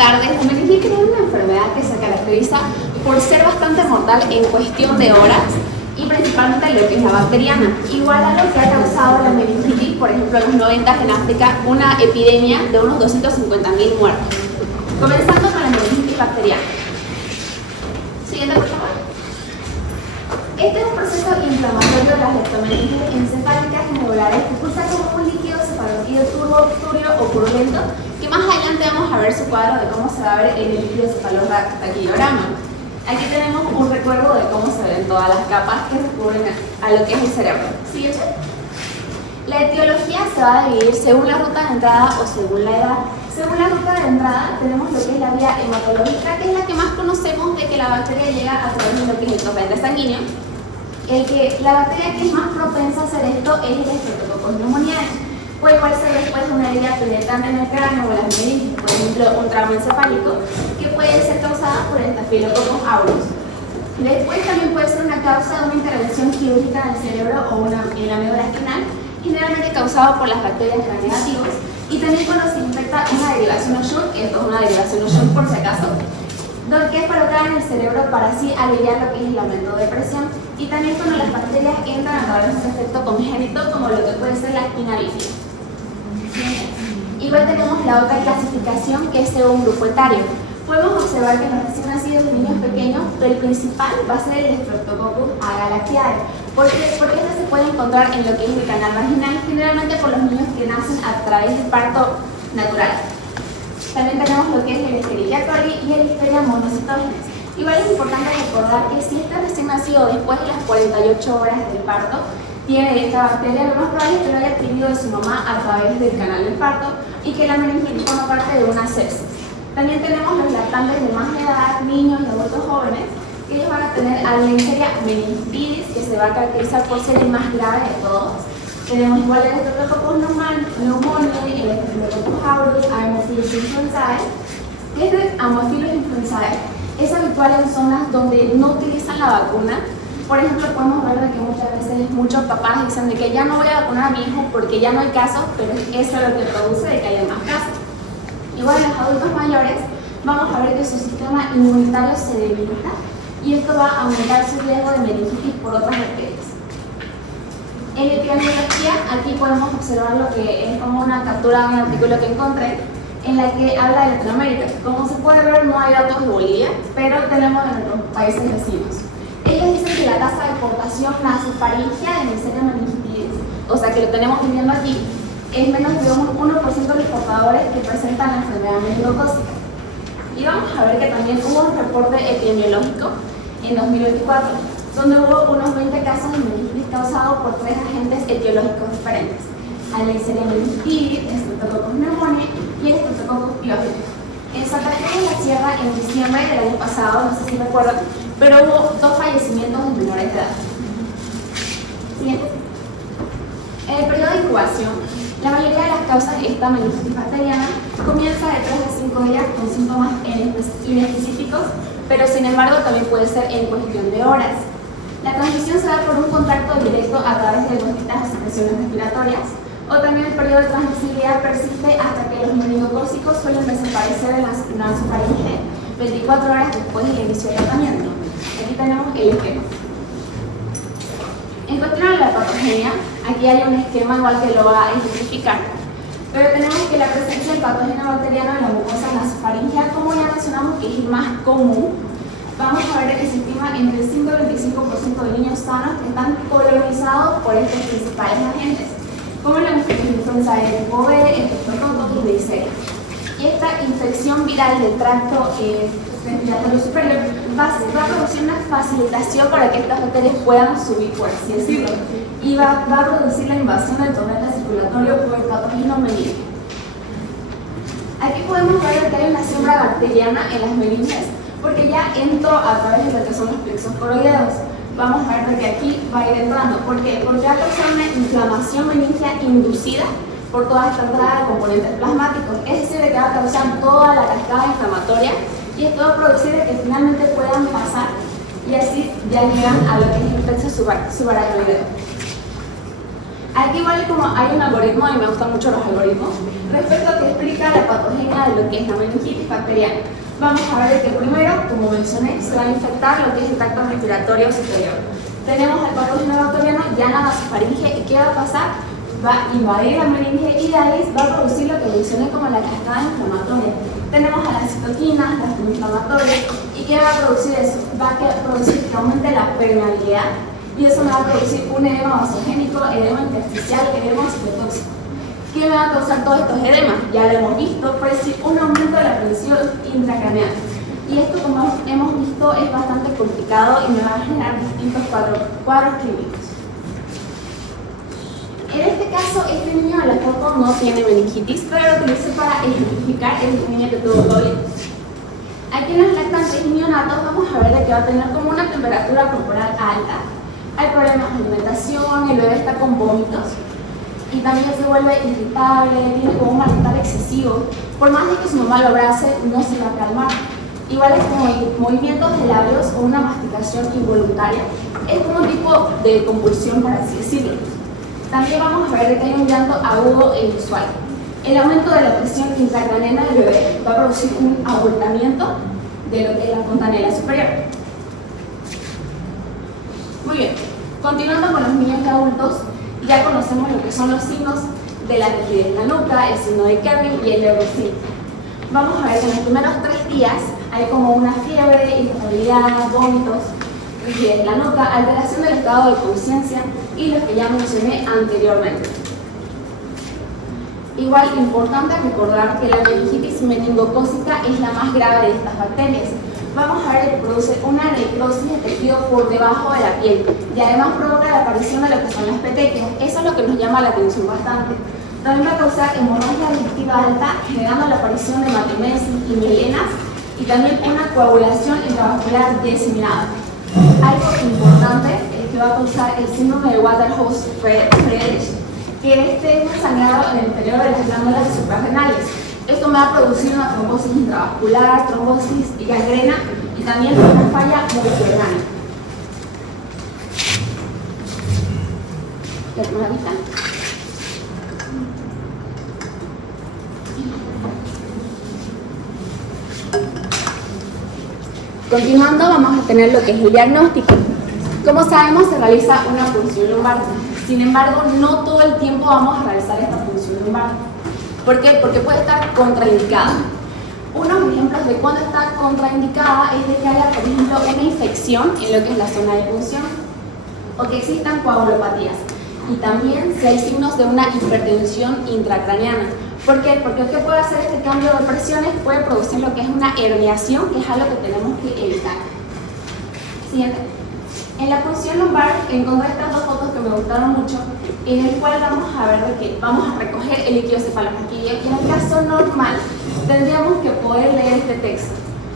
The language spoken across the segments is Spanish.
tardes. La meningitis es una enfermedad que se caracteriza por ser bastante mortal en cuestión de horas y principalmente lo que es la bacteriana. Igual a lo que ha causado la meningitis, por ejemplo, en los 90 en África, una epidemia de unos 250.000 muertos. Comenzando con la meningitis bacteriana. Siguiente, por favor. Este es un proceso inflamatorio de las leptomeninges encefálicas y medulares que cursa como un líquido cefalorraquídeo turbio o purulento, que más adelante vamos a ver su cuadro de cómo se va a ver en el líquido cefalorraquídeograma. Aquí tenemos un recuerdo de cómo se ven todas las capas que recubren a lo que es el cerebro. ¿Siguiente? La etiología se va a dividir según la ruta de entrada o según la edad. Según la ruta de entrada tenemos lo que es la vía hematológica, que es la que más conocemos de que la bacteria llega a través de lo que es el torrente sanguíneo. La bacteria que es más propensa a hacer esto es el Streptococcus pneumoniae. Puede ser después una herida penetrante en el cráneo o las meninges, por ejemplo un trauma encefálico, que puede ser causada por el Staphylococcus aureus. Después también puede ser una causa de una intervención quirúrgica en el cerebro o en la médula espinal, generalmente causado por las bacterias gram-negativas, y también cuando se infecta una derivación Oshun, que esto es una derivación Oshun por si acaso, que es colocada en el cerebro para así aliviar lo que es el aumento de presión, y también cuando las bacterias entran a través de un efecto congénito, como lo que puede ser la espina bífida. Igual tenemos la otra clasificación, que es según grupo etario. Podemos observar que en los recién nacidos de niños pequeños, el principal va a ser el Streptococcus agalactiae. Porque este se puede encontrar en lo que es el canal vaginal, generalmente por los niños que nacen a través del parto natural. También tenemos lo que es el Escherichia coli y el Listeria monocytogenes. Igual es importante recordar que si está recién nacido después de las 48 horas del parto, tiene esta bacteria, lo más probable es que lo haya adquirido de su mamá a través del canal del parto y que la meningitis forma parte de una sepsis. También tenemos los lactantes de más edad, niños y adultos jóvenes, que ellos van a tener a la Neisseria meningitidis, que se va a caracterizar por ser el más grave de todos. Tenemos igual el Streptococcus pneumoniae, el Staphylococcus aureus, Haemophilus influenzae. Este Haemophilus influenzae es habitual en zonas donde no utilizan la vacuna. Por ejemplo, podemos ver de que muchas veces muchos papás dicen de que ya no voy a vacunar a mi hijo porque ya no hay casos, pero eso es lo que produce de que haya más casos. Igual en los adultos mayores vamos a ver que su sistema inmunitario se debilita y esto va a aumentar su riesgo de meningitis por otras bacterias. En epidemiología, aquí podemos observar lo que es como una captura de un artículo que encontré en la que habla de Latinoamérica. Como se puede ver, no hay datos de Bolivia, pero tenemos de nuestros países vecinos. Ellos dicen que la tasa de exportación nasofaringea de Neisseria meningitidis, o sea que lo tenemos viviendo aquí, es menos de un 1% de los portadores que presentan la enfermedad meningocócica. Y vamos a ver que también hubo un reporte epidemiológico en 2024, donde hubo unos 20 casos de meningitis causados por 3 agentes etiológicos diferentes: la Neisseria meningitidis, el Streptococcus pneumoniae y el Streptococcus pyogenes. En Santa Cruz de la Sierra, en diciembre del año pasado, no sé si recuerdan, pero hubo 2 fallecimientos de menores de edad. Siguiente. En el periodo de incubación, la mayoría de las causas de esta meningitis bacteriana comienza de 3 a 5 días con síntomas inespecíficos, pero sin embargo también puede ser en cuestión de horas. La transmisión se da por un contacto directo a través de gotitas o secreciones respiratorias, o también el periodo de transmisibilidad persiste hasta que los meningocócicos suelen desaparecer en la nasofaringe 24 horas después del inicio del tratamiento. Aquí tenemos el esquema. En cuestión de la patogenia, aquí hay un esquema igual que lo va a identificar, pero tenemos que la presencia del patógeno bacteriano en la mucosa nasofaringea, como ya mencionamos, que es el más común, vamos a ver que se estima entre el 5 y el 25% de niños sanos que están colonizados por estos principales agentes, como la influenza de tipo B, el Streptococcus y Neisseria. Y esta infección viral del tracto respiratorio superior va a producir una facilitación para que estas bacterias puedan subir, por así decirlo, y va a producir la invasión del torrente circulatorio por el patógeno meninge. Aquí podemos ver que hay una siembra bacteriana en las meninges, porque ya entró a través de lo que son los plexos coroideos. Vamos a ver que aquí va a ir entrando. ¿Por qué? Porque va a causar una inflamación meningea inducida por toda esta entrada de componentes plasmáticos. Es decir, que va a causar toda la cascada inflamatoria y esto va a producir que finalmente puedan pasar y así ya llegan a lo que es el plexo subaracnoideo. Aquí igual como hay un algoritmo, y me gustan mucho los algoritmos, respecto a que explica la patogenia de lo que es la meningitis bacteriana. Vamos a ver que primero, como mencioné, se va a infectar lo que es el tracto respiratorio superior. Tenemos el patógeno bacteriano ya en la nasofaringe, y ¿qué va a pasar? Va a invadir la meninge y de ahí va a producir lo que mencioné como la cascada inflamatoria. Tenemos a las citoquinas, las inflamatorias, ¿y qué va a producir eso? Va a producir que aumente la permeabilidad, y eso me va a producir un edema vasogénico, edema intersticial, edema citotóxico. ¿Qué me va a causar todos estos edemas? Ya lo hemos visto, puede ser un aumento de la presión intracraneal. Y esto, como hemos visto, es bastante complicado y me va a generar distintos cuadros clínicos. En este caso, este niño en la foto no tiene meningitis, pero lo utilicé para ejemplificar el niño que tuvo COVID. Aquí en los lactantes y neonatos vamos a ver de que va a tener como una temperatura corporal alta. Hay problemas de alimentación, el bebé está con vómitos y también se vuelve irritable, tiene como un malestar excesivo. Por más de que su mamá lo abrace, no se va a calmar. Igual es como movimientos de labios o una masticación involuntaria. Es como un tipo de convulsión, por así decirlo. También vamos a ver que hay un llanto agudo e inusual. El aumento de la presión intracraneana del bebé va a producir un abultamiento de lo que es la fontanela superior. Muy bien, continuando con los niños y adultos, ya conocemos lo que son los signos de la rigidez en la nuca, el signo de Kerner y el Lewis. Vamos a ver que en los primeros 3 días hay como una fiebre, irritabilidad, vómitos, rigidez en la nuca, alteración del estado de conciencia y los que ya mencioné anteriormente. Igual, importante recordar que la meningitis meningocócica es la más grave de estas bacterias. Vamos a ver que produce una necrosis de tejido por debajo de la piel y además provoca la aparición de lo que son las petequias. Eso es lo que nos llama la atención bastante. También va a causar hemorragia digestiva alta, generando la aparición de hematomesis y melenas y también una coagulación intravascular diseminada. Algo importante es que va a causar el síndrome de Waterhouse-Friderichs, que este es un sangrado en el interior de las glándulas suprarrenales. Esto me va a producir una trombosis intravascular, trombosis y gangrena y también una falla multiorgánica. ¿La tomadita? Continuando, vamos a tener lo que es el diagnóstico. Como sabemos, se realiza una punción lumbar. Sin embargo, no todo el tiempo vamos a realizar esta punción lumbar. ¿Por qué? Porque puede estar contraindicada. Unos ejemplos de cuando está contraindicada es de que haya, por ejemplo, una infección en lo que es la zona de punción o que existan coagulopatías. Y también si hay signos de una hipertensión intracraneana. ¿Por qué? Porque ¿qué puede hacer este cambio de presiones? Puede producir lo que es una herniación, que es algo que tenemos que evitar. Siguiente. En la punción lumbar encontré estas 2 fotos que me gustaron mucho, en el cual vamos a ver de que vamos a recoger el líquido cefalorraquídeo y en el caso normal tendríamos que poder leer este texto.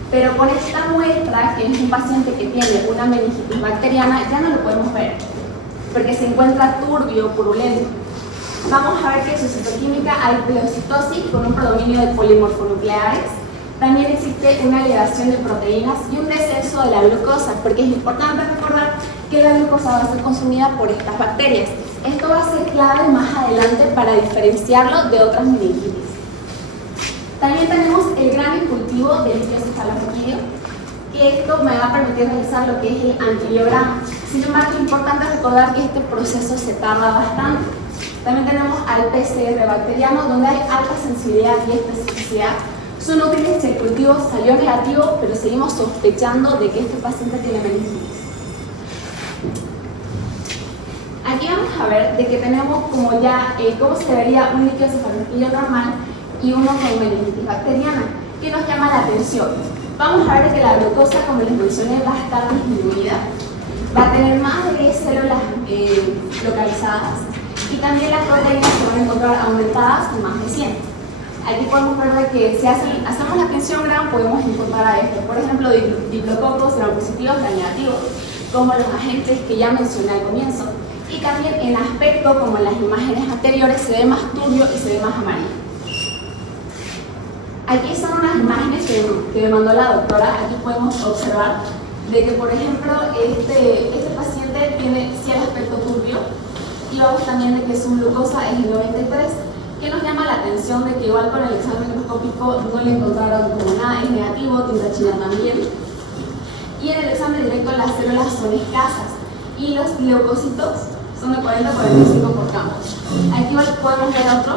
Pero con esta muestra, que es un paciente que tiene una meningitis bacteriana, ya no lo podemos ver, porque se encuentra turbio, purulento. Vamos a ver que en su citoquímica hay pleocitosis con un predominio de polimorfonucleares. También existe una elevación de proteínas y un descenso de la glucosa, porque es importante recordar que la glucosa va a ser consumida por estas bacterias. Esto va a ser clave más adelante para diferenciarlo de otras meningitis. También tenemos el gran cultivo del líquido cefalorraquídeo, que esto me va a permitir realizar lo que es el antibiograma. Sin embargo, es importante recordar que este proceso se tarda bastante. También tenemos al PCR bacteriano, donde hay alta sensibilidad y especificidad. Son útiles si el cultivo salió negativo, pero seguimos sospechando de que este paciente tiene meningitis. Aquí vamos a ver de que tenemos como ya cómo se vería un líquido cefalorraquídeo normal y uno con meningitis bacteriana, que nos llama la atención. Vamos a ver que la glucosa, como les mencioné, va a estar disminuida, va a tener más de 10 células localizadas y también las proteínas se van a encontrar aumentadas en más de 100. Aquí podemos ver de que si hacemos la tensión gram podemos encontrar a esto, por ejemplo, diplococos, gram positivos, gram negativos, como los agentes que ya mencioné al comienzo. Y también en aspecto, como en las imágenes anteriores, se ve más turbio y se ve más amarillo. Aquí son unas imágenes que me mandó la doctora. Aquí podemos observar de que, por ejemplo, este paciente tiene cierto aspecto turbio y vamos también de que su glucosa es el 93, que nos llama la atención de que igual con el examen microscópico no le encontraron como nada, es negativo, tinta china también. Y en el examen directo las células son escasas y los leucocitos son de 40 a 45 por campo. Aquí igual podemos ver otro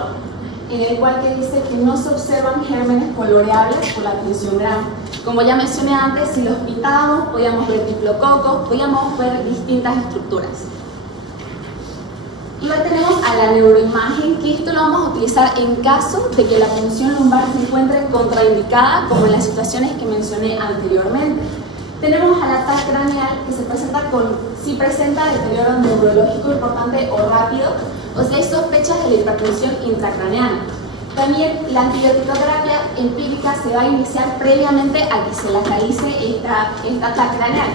en el cual que dice que no se observan gérmenes coloreables por la tensiograma. Como ya mencioné antes, si los pitábamos podíamos ver diplococos, podíamos ver distintas estructuras. Y luego tenemos a la neuroimagen, que esto lo vamos a utilizar en caso de que la punción lumbar se encuentre contraindicada, como en las situaciones que mencioné anteriormente. Tenemos al ataque craneal, que se presenta si presenta deterioro neurológico importante o rápido, o si hay sospechas de la hipertensión intracraneana. También la antibiótico-terapia empírica se va a iniciar previamente a que se la realice esta ataque craneal.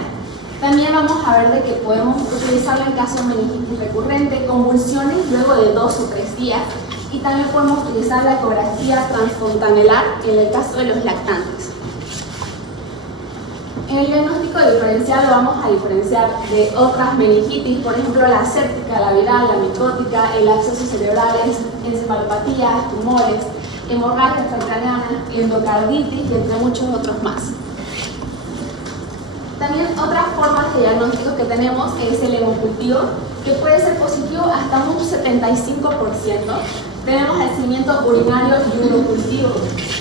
También vamos a ver de que podemos utilizarla en caso de meningitis recurrente, convulsiones luego de 2 o 3 días, y también podemos utilizar la ecografía transfontanelar en el caso de los lactantes. En el diagnóstico diferencial lo vamos a diferenciar de otras meningitis, por ejemplo la séptica, la viral, la micótica, el abscesos cerebrales, encefalopatías, tumores, hemorragia intracraneana, endocarditis y entre muchos otros más. También otras formas de diagnóstico que tenemos es el hemocultivo, que puede ser positivo hasta un 75%. Tenemos el seguimiento urinario y urocultivo,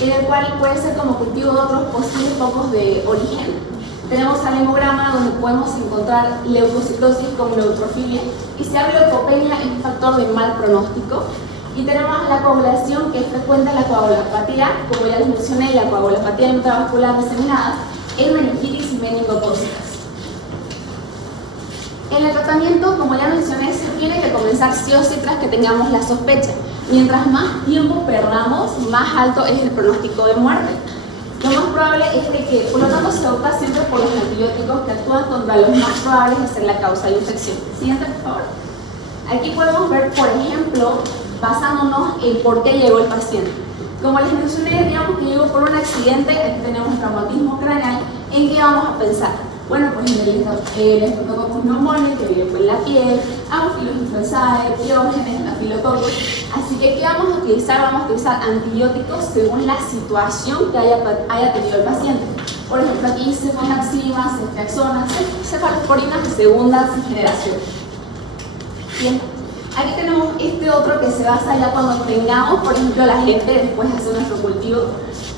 en el cual puede ser como cultivo de otros posibles focos de origen. Tenemos al hemograma, donde podemos encontrar leucocitosis con neutrofilia, y si hay leucopenia es un factor de mal pronóstico. Y tenemos la coagulación, que es frecuente en la coagulopatía, como ya les mencioné, la coagulopatía intravascular diseminada, en meningitis y meningocócitas. En el tratamiento, como ya mencioné, se tiene que comenzar sí o sí tras que tengamos la sospecha. Mientras más tiempo perdamos, más alto es el pronóstico de muerte. Lo más probable es de que, por lo tanto, se opta siempre por los antibióticos que actúan contra los más probables de ser la causa de infección. Siguiente, por favor. Aquí podemos ver, por ejemplo, basándonos en por qué llegó el paciente. Como les mencioné, digamos que llegó por un accidente, aquí tenemos traumatismo craneal, ¿en qué vamos a pensar? Bueno, pues en el Streptococcus pneumoniae, que vive en la piel, Haemophilus influenzae, Piógenes, Staphylococcus. Así que, ¿qué vamos a utilizar? Vamos a utilizar antibióticos según la situación que haya tenido el paciente. Por ejemplo, aquí cefotaxima, ceftriaxona, cefalosporinas de segunda generación. Bien. Aquí tenemos este otro que se basa ya cuando tengamos, por ejemplo, la gente después de hacer nuestro cultivo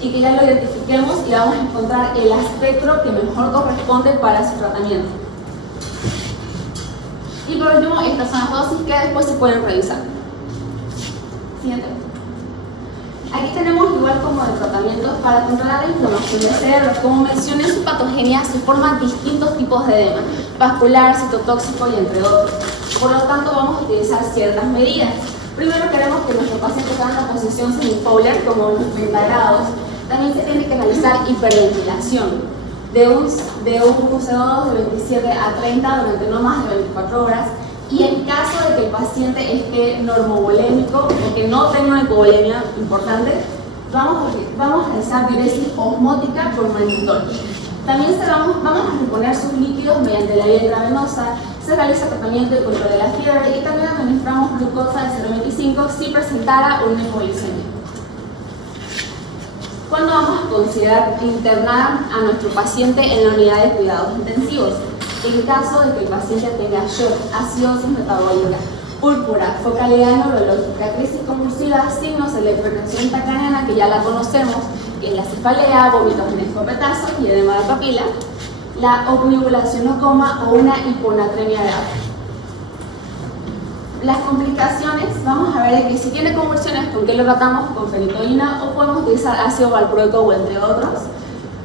y que ya lo identifiquemos y vamos a encontrar el espectro que mejor corresponde para su tratamiento. Y por último, estas son las dosis que después se pueden revisar. Siguiente. Aquí tenemos igual como de tratamientos para controlar la inflamación del cerebro. Como mencioné, su patogenia se forman distintos tipos de edema, vascular, citotóxico y entre otros. Por lo tanto, vamos a utilizar ciertas medidas. Primero queremos que nuestro paciente tenga una posición semi-Fowler, como unos 30 grados. También se tiene que realizar hiperventilación de un CO2 de 27 a 30 durante no más de 24 horas. Y en caso de que el paciente esté normovolémico o que no tenga una hipovolemia importante, vamos a realizar diuresis osmótica por mannitol. También vamos a reponer sus líquidos mediante la vía intravenosa. Se realiza tratamiento y control de la fiebre y también administramos glucosa de 0,25 si presentara una hipoglicemia. ¿Cuándo vamos a considerar internar a nuestro paciente en la unidad de cuidados intensivos? En caso de que el paciente tenga shock, acidosis metabólica, púrpura, focalidad neurológica, crisis convulsiva, signos de la hipertensión intracraneana, que ya la conocemos, que es la cefalea, vómitos en escopetazo y edema de papila, la obnubulación o coma o una hiponatremia grave. Las complicaciones, vamos a ver que si tiene convulsiones, ¿con qué lo tratamos? Con fenitoína o podemos utilizar ácido valproico o entre otros.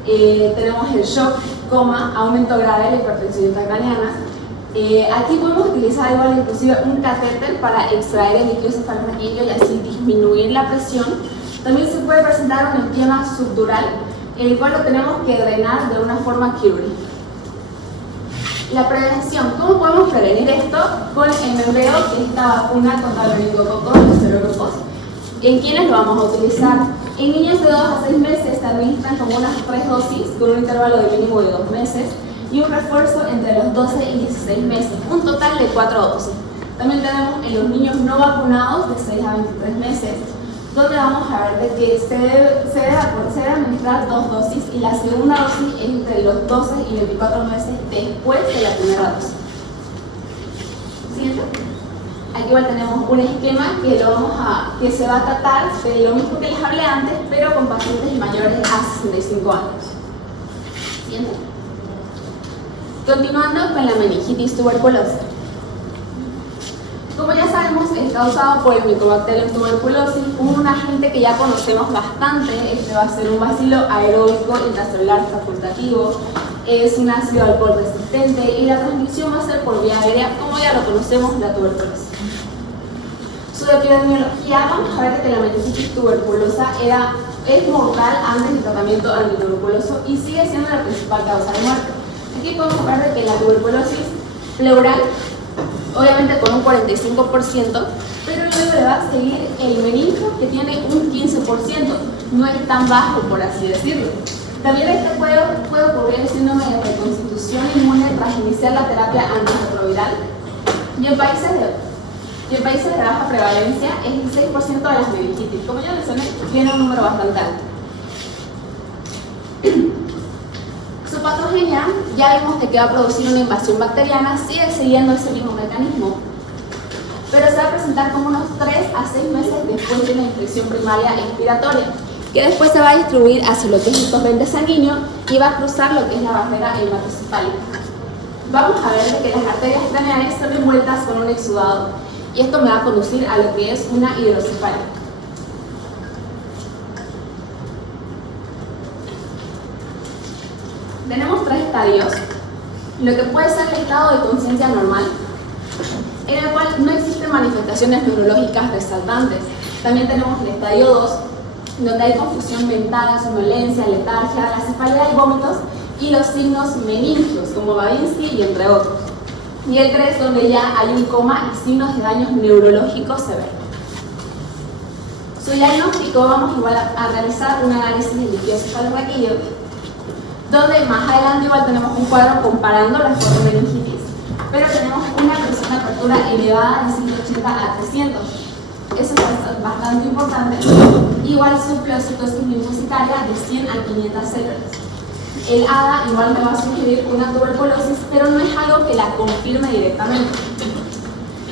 Tenemos el shock, coma, aumento grave de la hipertensión intracraneana. Aquí podemos utilizar igual inclusive un catéter para extraer el líquido cefalorraquídeo y así disminuir la presión. También se puede presentar un edema subdural, el cual lo tenemos que drenar de una forma quirúrgica. La prevención, ¿cómo podemos prevenir esto? Con el membreo, que es esta vacuna contra el meningococo de los serogrupos. ¿En quiénes lo vamos a utilizar? En niños de 2 a 6 meses se administran como unas 3 dosis con un intervalo de mínimo de 2 meses y un refuerzo entre los 12 y 16 meses, un total de 4 dosis. También tenemos en los niños no vacunados de 6 a 23 meses, donde vamos a ver de que se debe administrar 2 dosis y la segunda dosis es entre los 12 y 24 meses después de la primera dosis. Siguiente. Aquí igual tenemos un esquema que se va a tratar de lo mismo que les hablé antes, pero con pacientes mayores a 65 años. Siguiente. Continuando con la meningitis tuberculosa. Como ya sabemos, es causado por el Mycobacterium tuberculosis, un agente que ya conocemos bastante. Este va a ser un bacilo aeróbico intracelular facultativo, es un ácido alcohol resistente y la transmisión va a ser por vía aérea, como ya lo conocemos, la tuberculosis. Su epidemiología, vamos a ver que la meningitis tuberculosa es mortal antes del tratamiento antituberculoso y sigue siendo la principal causa de muerte. Aquí podemos ver de que la tuberculosis pleural, obviamente con un 45%, pero luego le va a seguir el meningo, que tiene un 15%, no es tan bajo, por así decirlo. También este puede ocurrir el síndrome de reconstitución inmune tras iniciar la terapia antirretroviral. Y en países de baja prevalencia es el 6% de las meningitis. Como ya mencioné, tiene un número bastante alto. Su patogenia, ya vimos que va a producir una invasión bacteriana, sigue siguiendo ese mismo mecanismo, pero se va a presentar como unos 3 a 6 meses después de la infección primaria expiratoria, que después se va a distribuir hacia lo que es el torrente sanguíneo y va a cruzar lo que es la barrera hematocefálica. Vamos a ver que las arterias craneales son envueltas con un exudado, y esto me va a conducir a lo que es una hidrocefalia. Tenemos 3 estadios, lo que puede ser el estado de conciencia normal, en el cual no existen manifestaciones neurológicas resaltantes. También tenemos el estadio 2, donde hay confusión mental, somnolencia, letargia, la cefalea y vómitos, y los signos meningios, como Babinski y entre otros. Y el 3, donde ya hay un coma y signos de daños neurológicos severos. Su diagnóstico, vamos igual a realizar un análisis de líquido cefalorraquídeo, donde más adelante igual tenemos un cuadro comparando las 4 meningitis, pero tenemos una presión de apertura elevada de 180 a 300. Eso es bastante importante. Igual su pleocitosis linfocitaria de 100 a 500 células. El ADA igual me va a sugerir una tuberculosis, pero no es algo que la confirme directamente.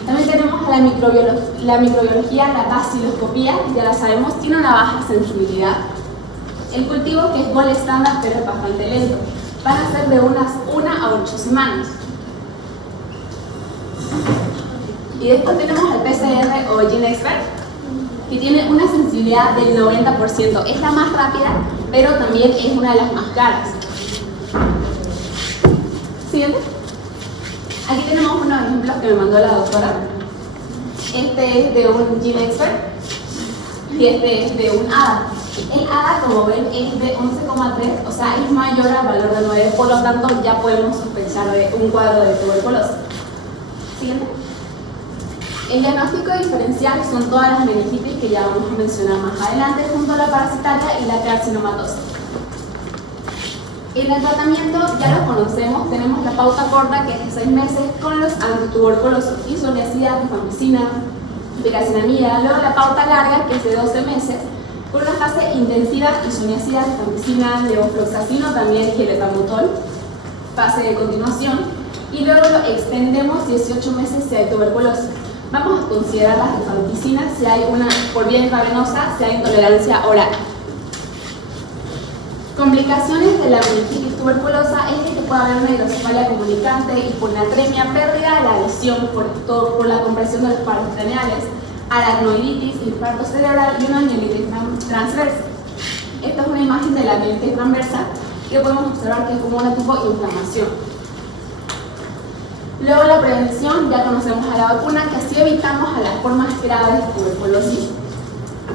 También tenemos la microbiología, la baciloscopía, ya la sabemos, tiene una baja sensibilidad. El cultivo, que es gol estándar, pero es bastante lento. Van a ser de unas 1 a 8 semanas. Y después tenemos el PCR o GeneXpert, que tiene una sensibilidad del 90%. Es la más rápida, pero también es una de las más caras. Siguiente. Aquí tenemos unos ejemplos que me mandó la doctora. Este es de un GeneXpert y este es de un ADA. El ADA, como ven, es de 11,3, o sea, es mayor al valor de 9, por lo tanto ya podemos sospechar de un cuadro de tuberculosis. Siguiente. El diagnóstico diferencial son todas las meningitis que ya vamos a mencionar más adelante, junto a la parasitaria y la carcinomatosa. En el tratamiento ya lo conocemos, tenemos la pauta corta, que es de 6 meses, con los antituberculosos, isoniazida, rifampicina, picacinamida. Luego la pauta larga, que es de 12 meses, con una fase intensiva, isoniazida, rifampicina, levofloxacino, también y el etambutol, fase de continuación, y luego lo extendemos 18 meses si hay tuberculosis. Vamos a considerar las rifampicinas si hay una por vía intravenosa, si hay intolerancia oral. Complicaciones de la meningitis tuberculosa es que puede haber una hidrocefalia comunicante, hiponatremia, pérdida de la visión por la compresión de los pares craneales, aracnoiditis, infarto cerebral y una mielitis transversa. Esta es una imagen de la mielitis transversa que podemos observar que es como una tipo de inflamación. Luego la prevención, ya conocemos a la vacuna, que así evitamos a las formas graves de tuberculosis.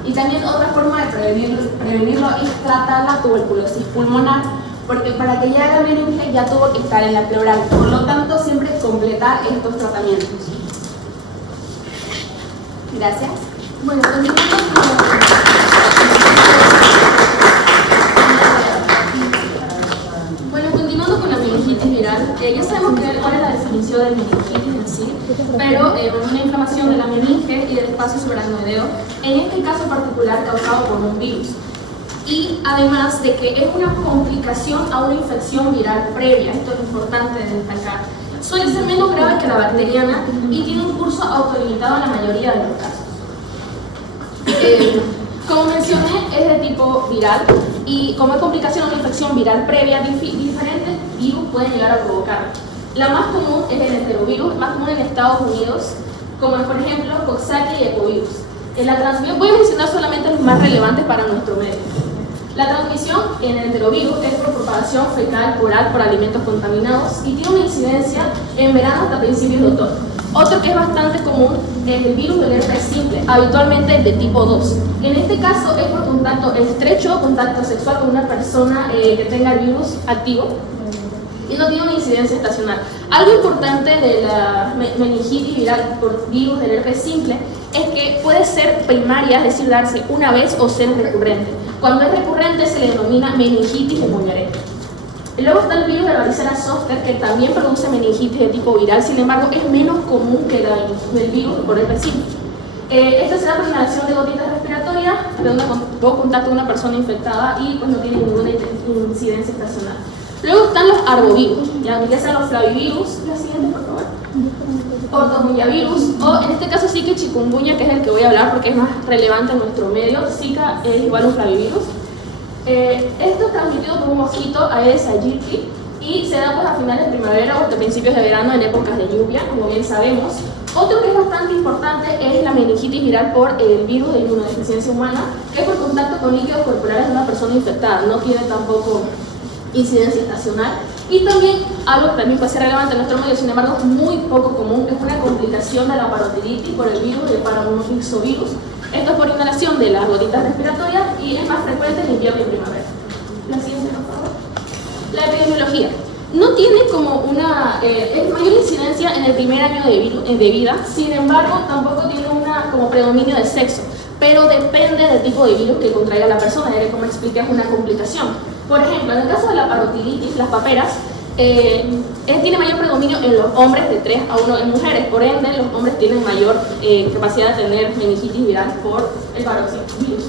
Y también otra forma de prevenirlo es tratar la tuberculosis pulmonar, porque para que llegue a la meninge ya tuvo que estar en la pleural, por lo tanto siempre completar estos tratamientos. Gracias. Bueno, continuando con la meningitis viral, ya sabemos cuál es la definición de meningitis en sí, pero una paso subaracnoideo, en este caso particular causado por un virus. Y además de que es una complicación a una infección viral previa, esto es importante de destacar. Suele ser menos grave que la bacteriana y tiene un curso autolimitado en la mayoría de los casos. Como mencioné, es de tipo viral y como es complicación a una infección viral previa, diferentes virus pueden llegar a provocar. La más común es el enterovirus, más común en Estados Unidos, como por ejemplo Coxsackie y Ecovirus. En la transmisión, voy a mencionar solamente los más relevantes para nuestro medio. La transmisión en el enterovirus es por propagación fecal oral por alimentos contaminados y tiene una incidencia en verano hasta principios de otoño. Otro que es bastante común es el virus del herpes simple, habitualmente de tipo 2. En este caso es por contacto estrecho, contacto sexual con una persona que tenga el virus activo y no tiene una incidencia estacional. Algo importante de la meningitis viral por virus del herpes simple es que puede ser primaria, es decir, darse una vez o ser recurrente. Cuando es recurrente se le denomina meningitis de Mollaret. Luego está el virus de la varicela zoster, que también produce meningitis de tipo viral, sin embargo es menos común que el virus por herpes simple. Esta se da por inhalación de gotitas respiratorias, tuvo contacto con una persona infectada y pues no tiene ninguna incidencia estacional. Luego están los arbovirus, ya sean los flavivirus, la siguiente por favor, ortomiyavirus, o en este caso sí que chikungunya, que es el que voy a hablar porque es más relevante en nuestro medio. Zika es igual un flavivirus. Esto es transmitido por un mosquito Aedes aegypti y se da pues a finales de primavera o hasta principios de verano en épocas de lluvia, como bien sabemos. Otro que es bastante importante es la meningitis viral por el virus de inmunodeficiencia humana, que es por contacto con líquidos corporales de una persona infectada, no tiene tampoco incidencia estacional. Y también algo que también puede ser relevante en nuestro medio, sin embargo es muy poco común, es una complicación de la parotiritis por el virus del paramonofixovirus. Esto es por inhalación de las gotitas respiratorias y es más frecuente en invierno y primavera. La siguiente, por favor. La epidemiología. No tiene como una mayor incidencia en el primer año de vida, sin embargo tampoco tiene una como predominio de sexo, pero depende del tipo de virus que contraiga la persona, ya que como expliqué es una complicación. Por ejemplo, en el caso de la parotiritis, las paperas, tiene mayor predominio en los hombres de 3 a 1 en mujeres, por ende los hombres tienen mayor capacidad de tener meningitis viral por el parovirus.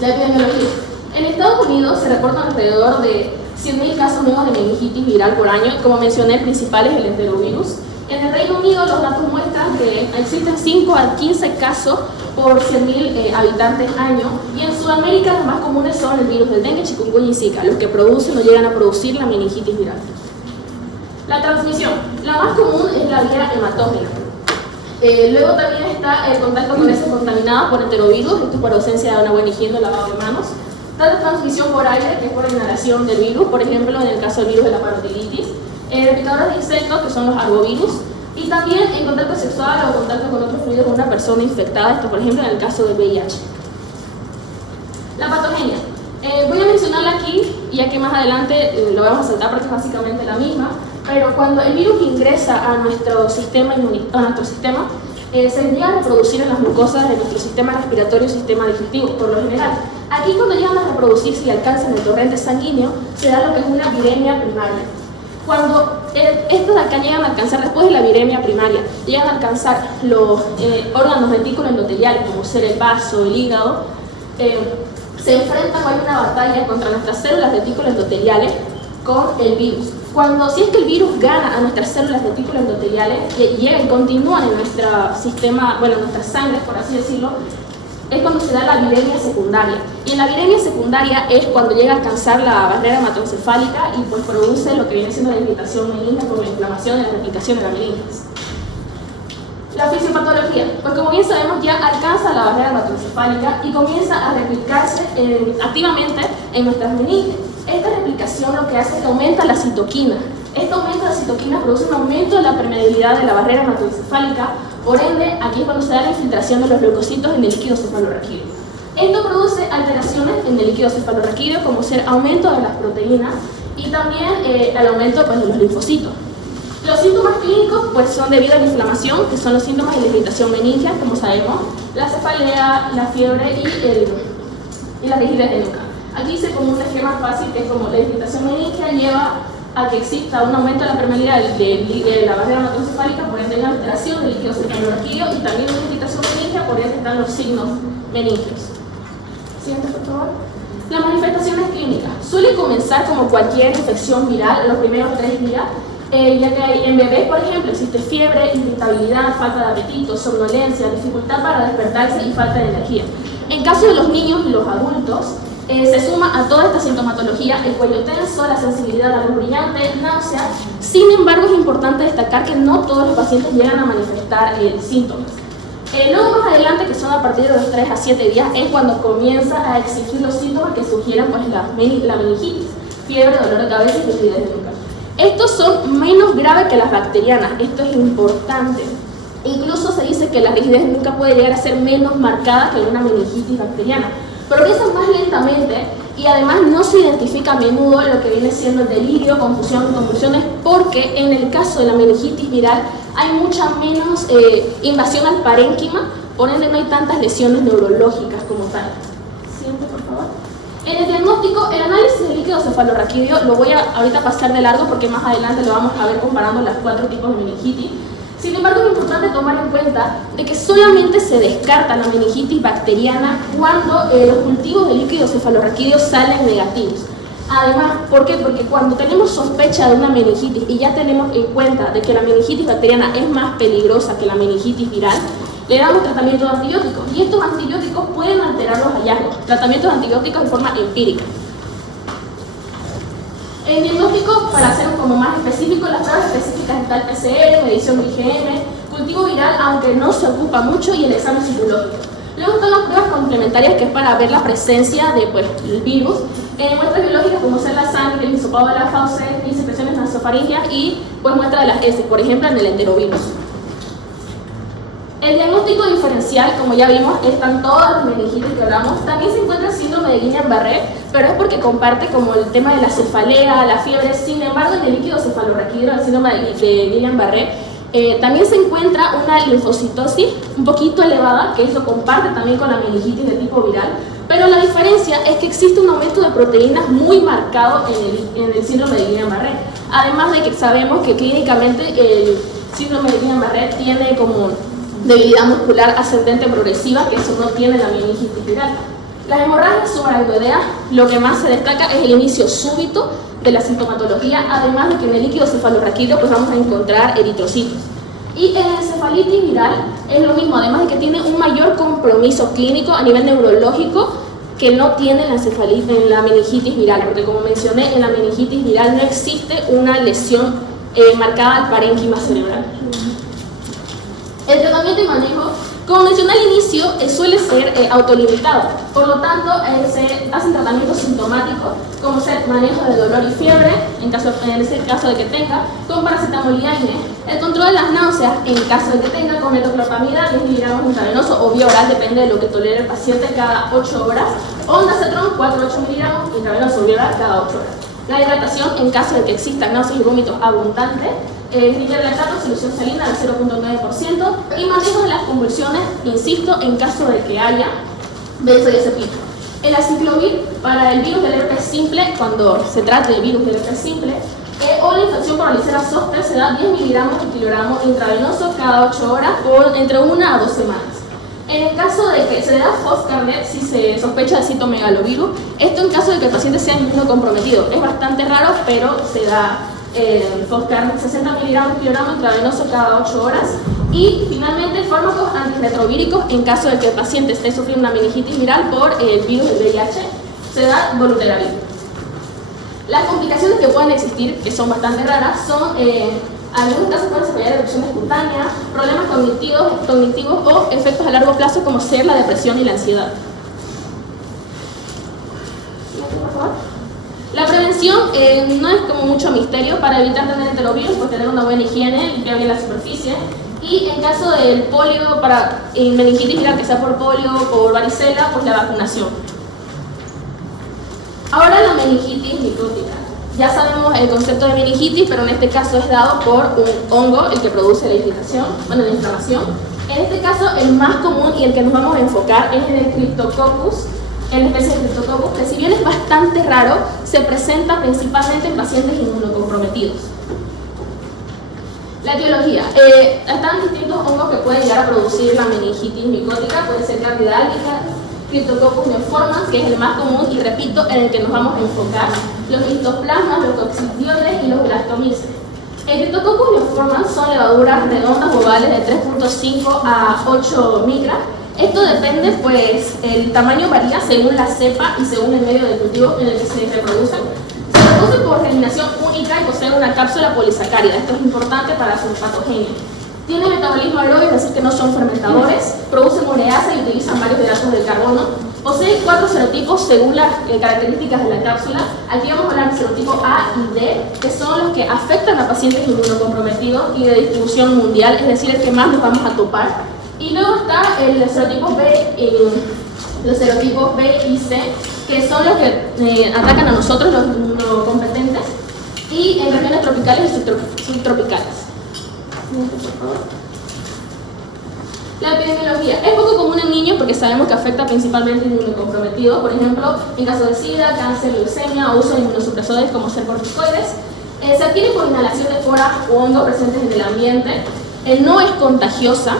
La epidemiología. En Estados Unidos se reportan alrededor de 100.000 casos nuevos de meningitis viral por año, como mencioné, el principal es el enterovirus. En el Reino Unido los datos muestran que existen 5 a 15 casos por 100.000 habitantes año, y en Sudamérica los más comunes son el virus del dengue, chikungunya y zika, los que producen o llegan a producir la meningitis viral. La transmisión. La más común es la vía hematógena. Luego también está el contacto con heces contaminadas por enterovirus, esto es por ausencia de una buena higiene o lavado de manos. Está la transmisión por aire, que es por inhalación del virus, por ejemplo en el caso del virus de la parotiritis. Picadores de insectos, que son los arbovirus. Y también en contacto sexual o contacto con otro fluido con una persona infectada, esto por ejemplo en el caso del VIH. La patogenia. Voy a mencionarla aquí, ya que más adelante lo vamos a saltar porque es básicamente la misma, pero cuando el virus ingresa a nuestro sistema se llega a reproducir en las mucosas de nuestro sistema respiratorio y sistema digestivo, por lo general. Aquí cuando llegan a reproducirse y alcanzan el torrente sanguíneo, se da lo que es una viremia primaria. Cuando estos de acá llegan a alcanzar, después de la viremia primaria, llegan a alcanzar los órganos reticuloendoteliales, como ser el vaso, el hígado, se enfrentan, hay una batalla contra nuestras células reticuloendoteliales con el virus. Si es que el virus gana a nuestras células reticuloendoteliales, que llegan y continúan en nuestro sistema, bueno, en nuestras sangres, por así decirlo, es cuando se da la viremia secundaria. Y en la viremia secundaria es cuando llega a alcanzar la barrera hematoencefálica y pues produce lo que viene siendo la irritación meningia por la inflamación y la replicación de la meninges. La fisiopatología, pues como bien sabemos ya alcanza la barrera hematoencefálica y comienza a replicarse activamente en nuestras meninges. Esta replicación lo que hace es que aumenta la citoquina. Este aumento de la citoquina produce un aumento de la permeabilidad de la barrera hematoencefálica, por ende, aquí es cuando se da la infiltración de los leucocitos en el líquido cefalorraquídeo. Esto produce alteraciones en el líquido cefalorraquídeo, como ser aumento de las proteínas y también el aumento pues, de los linfocitos. Los síntomas clínicos pues, son debido a la inflamación, que son los síntomas de la irritación meningia, como sabemos, la cefalea, la fiebre y las rigidez de nuca. Aquí hice como un esquema fácil que es como la irritación meningia lleva a que exista un aumento de la permeabilidad de la barrera hematoencefálica, por ende una alteración del líquido cefalorraquídeo y también una irritación meningia, por ende están los signos meningios. Siguiente, por favor. Las manifestaciones clínicas. Suele comenzar como cualquier infección viral los primeros 3 días, ya que en bebés, por ejemplo, existe fiebre, irritabilidad, falta de apetito, somnolencia, dificultad para despertarse y falta de energía. En caso de los niños y los adultos, se suma a toda esta sintomatología el cuello tenso, la sensibilidad a la luz brillante, náusea. Sin embargo, es importante destacar que no todos los pacientes llegan a manifestar síntomas. Luego más adelante, que son a partir de los 3 a 7 días, es cuando comienza a existir los síntomas que sugieran pues, la meningitis, fiebre, dolor de cabeza y rigidez de nuca. Estos son menos graves que las bacterianas, esto es importante. Incluso se dice que la rigidez de nuca puede llegar a ser menos marcada que una meningitis bacteriana. Progresan más lentamente y además no se identifica a menudo lo que viene siendo el delirio, confusión y convulsiones, porque en el caso de la meningitis viral hay mucha menos invasión al parénquima, por ende no hay tantas lesiones neurológicas como tal. Siguiente, por favor. En el diagnóstico, el análisis de líquido cefalorraquídeo lo voy a ahorita pasar de largo porque más adelante lo vamos a ver comparando las 4 tipos de meningitis. Sin embargo, es importante tomar en cuenta de que solamente se descarta la meningitis bacteriana cuando los cultivos de líquido cefalorraquídeo salen negativos. Además, ¿por qué? Porque cuando tenemos sospecha de una meningitis y ya tenemos en cuenta de que la meningitis bacteriana es más peligrosa que la meningitis viral, le damos tratamiento de antibióticos y estos antibióticos pueden alterar los hallazgos. Tratamientos de antibióticos de forma empírica. El diagnóstico, para hacerlo como más específico, las pruebas específicas está el PCR, medición de IgM, cultivo viral, aunque no se ocupa mucho, y el examen citológico. Luego están las pruebas complementarias, que es para ver la presencia de el virus en muestras biológicas como ser la sangre, el hisopado de la fauces y secreciones nasofaringeas y muestras de las heces, por ejemplo en el enterovirus. El diagnóstico diferencial, como ya vimos, están todas las meningitis que hablamos. También se encuentra el síndrome de Guillain-Barré, pero es porque comparte como el tema de la cefalea, la fiebre. Sin embargo, en el líquido cefalorraquídeo, el síndrome de Guillain-Barré, también se encuentra una linfocitosis un poquito elevada, que eso comparte también con la meningitis de tipo viral, pero la diferencia es que existe un aumento de proteínas muy marcado en el síndrome de Guillain-Barré. Además de que sabemos que clínicamente el síndrome de Guillain-Barré tiene como debilidad muscular ascendente progresiva, que eso no tiene la meningitis viral. Las hemorragias subaracnoideas, lo que más se destaca es el inicio súbito de la sintomatología, además de que en el líquido cefalorraquídeo vamos a encontrar eritrocitos. Y en la encefalitis viral es lo mismo, además de que tiene un mayor compromiso clínico a nivel neurológico que no tiene en la meningitis viral, porque como mencioné, en la meningitis viral no existe una lesión marcada al parénquima cerebral. El tratamiento y manejo, como mencioné al inicio, suele ser autolimitado. Por lo tanto, se hacen tratamientos sintomáticos, como ser manejo de dolor y fiebre, en ese caso de que tenga, con paracetamol y AINE. El control de las náuseas, en caso de que tenga, con metoclopramida, 10 miligramos intravenoso o vía oral, depende de lo que tolere el paciente, cada 8 horas. O ondansetron, 4-8 miligramos intravenoso o vía oral, cada 8 horas. La hidratación, en caso de que existan náuseas y vómitos abundantes, nitrelactato, solución salina al 0.9%, y manejo de las convulsiones, insisto, en caso de que haya benzodiazepina. El aciclovir para el virus del herpes simple, cuando se trate de virus del herpes simple, o la infección por varicela zoster, se da 10 miligramos por kilogramo intravenoso cada 8 horas por entre 1 a 2 semanas. En el caso de que se le da Foscarnet, si se sospecha de citomegalovirus, esto en caso de que el paciente sea inmunocomprometido. Es bastante raro, pero se da Foscarnet 60 miligramos por kilogramo intravenoso cada 8 horas. Y finalmente fármacos antirretrovíricos en caso de que el paciente esté sufriendo una meningitis viral por el virus del VIH, se da dolutegravir. Las complicaciones que pueden existir, que son bastante raras, son algunos casos pueden desarrollar erupciones cutáneas, problemas cognitivos o efectos a largo plazo como ser la depresión y la ansiedad. La prevención no es como mucho misterio para evitar tener enterovirus, pues tener una buena higiene, limpiar bien la superficie. Y en caso del polio, para meningitis viral, que sea por polio o por varicela, pues la vacunación. Ahora la meningitis micótica. Ya sabemos el concepto de meningitis, pero en este caso es dado por un hongo, el que produce la irritación, la inflamación. En este caso, el más común y el que nos vamos a enfocar es en el Cryptococcus en la especie de Cryptococcus, que si bien es bastante raro, se presenta principalmente en pacientes inmunocomprometidos. La etiología. Están distintos hongos que pueden llegar a producir la meningitis micótica, puede ser Candida albicans, Cryptococcus neoformans, que es el más común y repito, en el que nos vamos a enfocar, los histoplasmas, los coccidioides y los blastomyces. El Cryptococcus neoformans son levaduras redondas ovales de 3.5 a 8 micras. Esto depende, pues, el tamaño varía según la cepa y según el medio de cultivo en el que se reproducen. Se reproducen por germinación única y poseen una cápsula polisacárida. Esto es importante para su patogenia. Tienen metabolismo aeróbico, es decir, que no son fermentadores, producen ureasa y utilizan varios hidratos de carbono. Poseen 4 serotipos según las características de la cápsula. Aquí vamos a hablar de serotipo A y D, que son los que afectan a pacientes inmunocomprometidos y de distribución mundial, es decir, el que más nos vamos a topar. Y luego está el serotipo B, los serotipos B y C, que son los que atacan a nosotros, los inmunocompetentes, y en regiones tropicales y subtropicales. La epidemiología es poco común en niños porque sabemos que afecta principalmente a inmunocomprometidos, por ejemplo, en caso de SIDA, cáncer, leucemia o uso de inmunosupresores como ser corticoides. Se adquiere por inhalación de esporas o hongos presentes en el ambiente. No es contagiosa.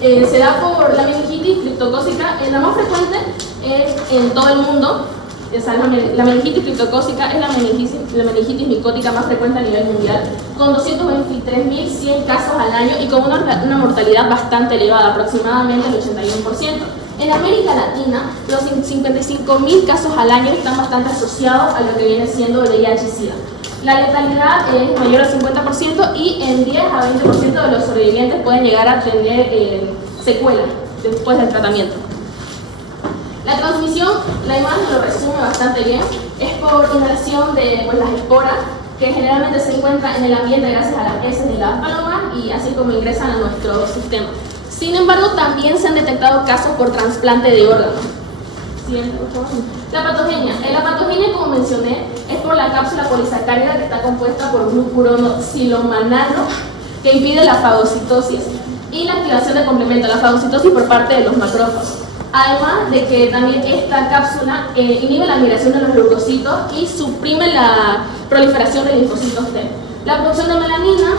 Se da por la meningitis criptocócica, la más frecuente en todo el mundo. La meningitis criptocócica es la meningitis micótica más frecuente a nivel mundial, con 223.100 casos al año y con una mortalidad bastante elevada, aproximadamente el 81%. En América Latina, los 55.000 casos al año están bastante asociados a lo que viene siendo el VIH-Sida. La letalidad es mayor al 50% y en 10 a 20% de los sobrevivientes pueden llegar a tener secuelas después del tratamiento. La transmisión, la imagen lo resume bastante bien, es por inhalación de las esporas, que generalmente se encuentran en el ambiente gracias a las heces de las palomas y así como ingresan a nuestro sistema. Sin embargo, también se han detectado casos por trasplante de órganos. Siguiente, por favor. La patogenia. La patogenia, como mencioné, es por la cápsula polisacárida que está compuesta por glucuronosilomanano, que impide la fagocitosis y la activación de complemento, la fagocitosis por parte de los macrófagos. Además de que también esta cápsula inhibe la migración de los leucocitos y suprime la proliferación de linfocitos T. La producción de melanina,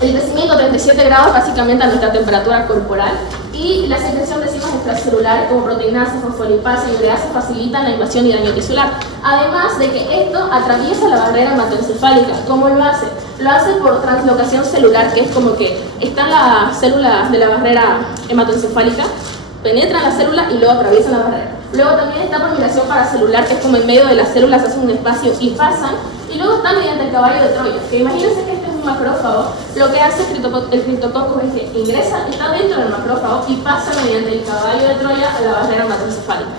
el crecimiento a 37 grados básicamente a nuestra temperatura corporal y la secreción de enzimas extracelulares como proteinasa, fosfolipasa y ureasa facilitan la invasión y daño tisular. Además de que esto atraviesa la barrera hematoencefálica. ¿Cómo lo hace? Lo hace por translocación celular, que es como que están las células de la barrera hematoencefálica, penetran la célula y luego atraviesan la barrera. Luego también está por migración paracelular, que es como en medio de las células hacen un espacio y pasan. Y luego está mediante el caballo de Troya, que imagínense que este es un macrófago. Lo que hace el criptococcus es que ingresa, está dentro del macrófago y pasa mediante el caballo de Troya a la barrera hematoencefálica.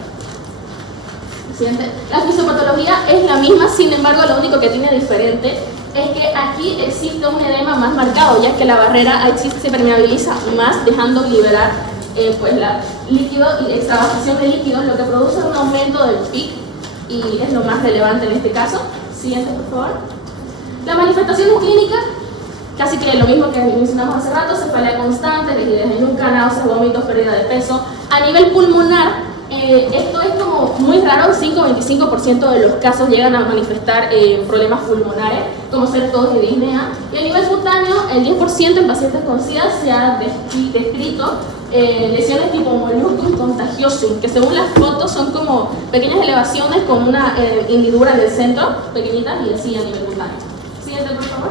Siguiente. La fisiopatología es la misma, sin embargo, lo único que tiene diferente es que aquí existe un edema más marcado, ya que la barrera se permeabiliza más, dejando liberar la líquido y extravasación de líquido, lo que produce un aumento del PIC y es lo más relevante en este caso. Siguiente, por favor. Las manifestaciones clínicas, casi que lo mismo que mencionamos hace rato: cefalea constante, rigidez de nuca, náuseas, vómitos, pérdida de peso. A nivel pulmonar, esto es como muy raro, 5-25% de los casos llegan a manifestar problemas pulmonares, como ser tos y disnea. Y a nivel cutáneo, el 10% en pacientes con SIDA se ha descrito lesiones tipo molluscum contagiosum, que según las fotos son como pequeñas elevaciones con una hendidura en el centro, pequeñitas, y así a nivel cutáneo. Siguiente, por favor.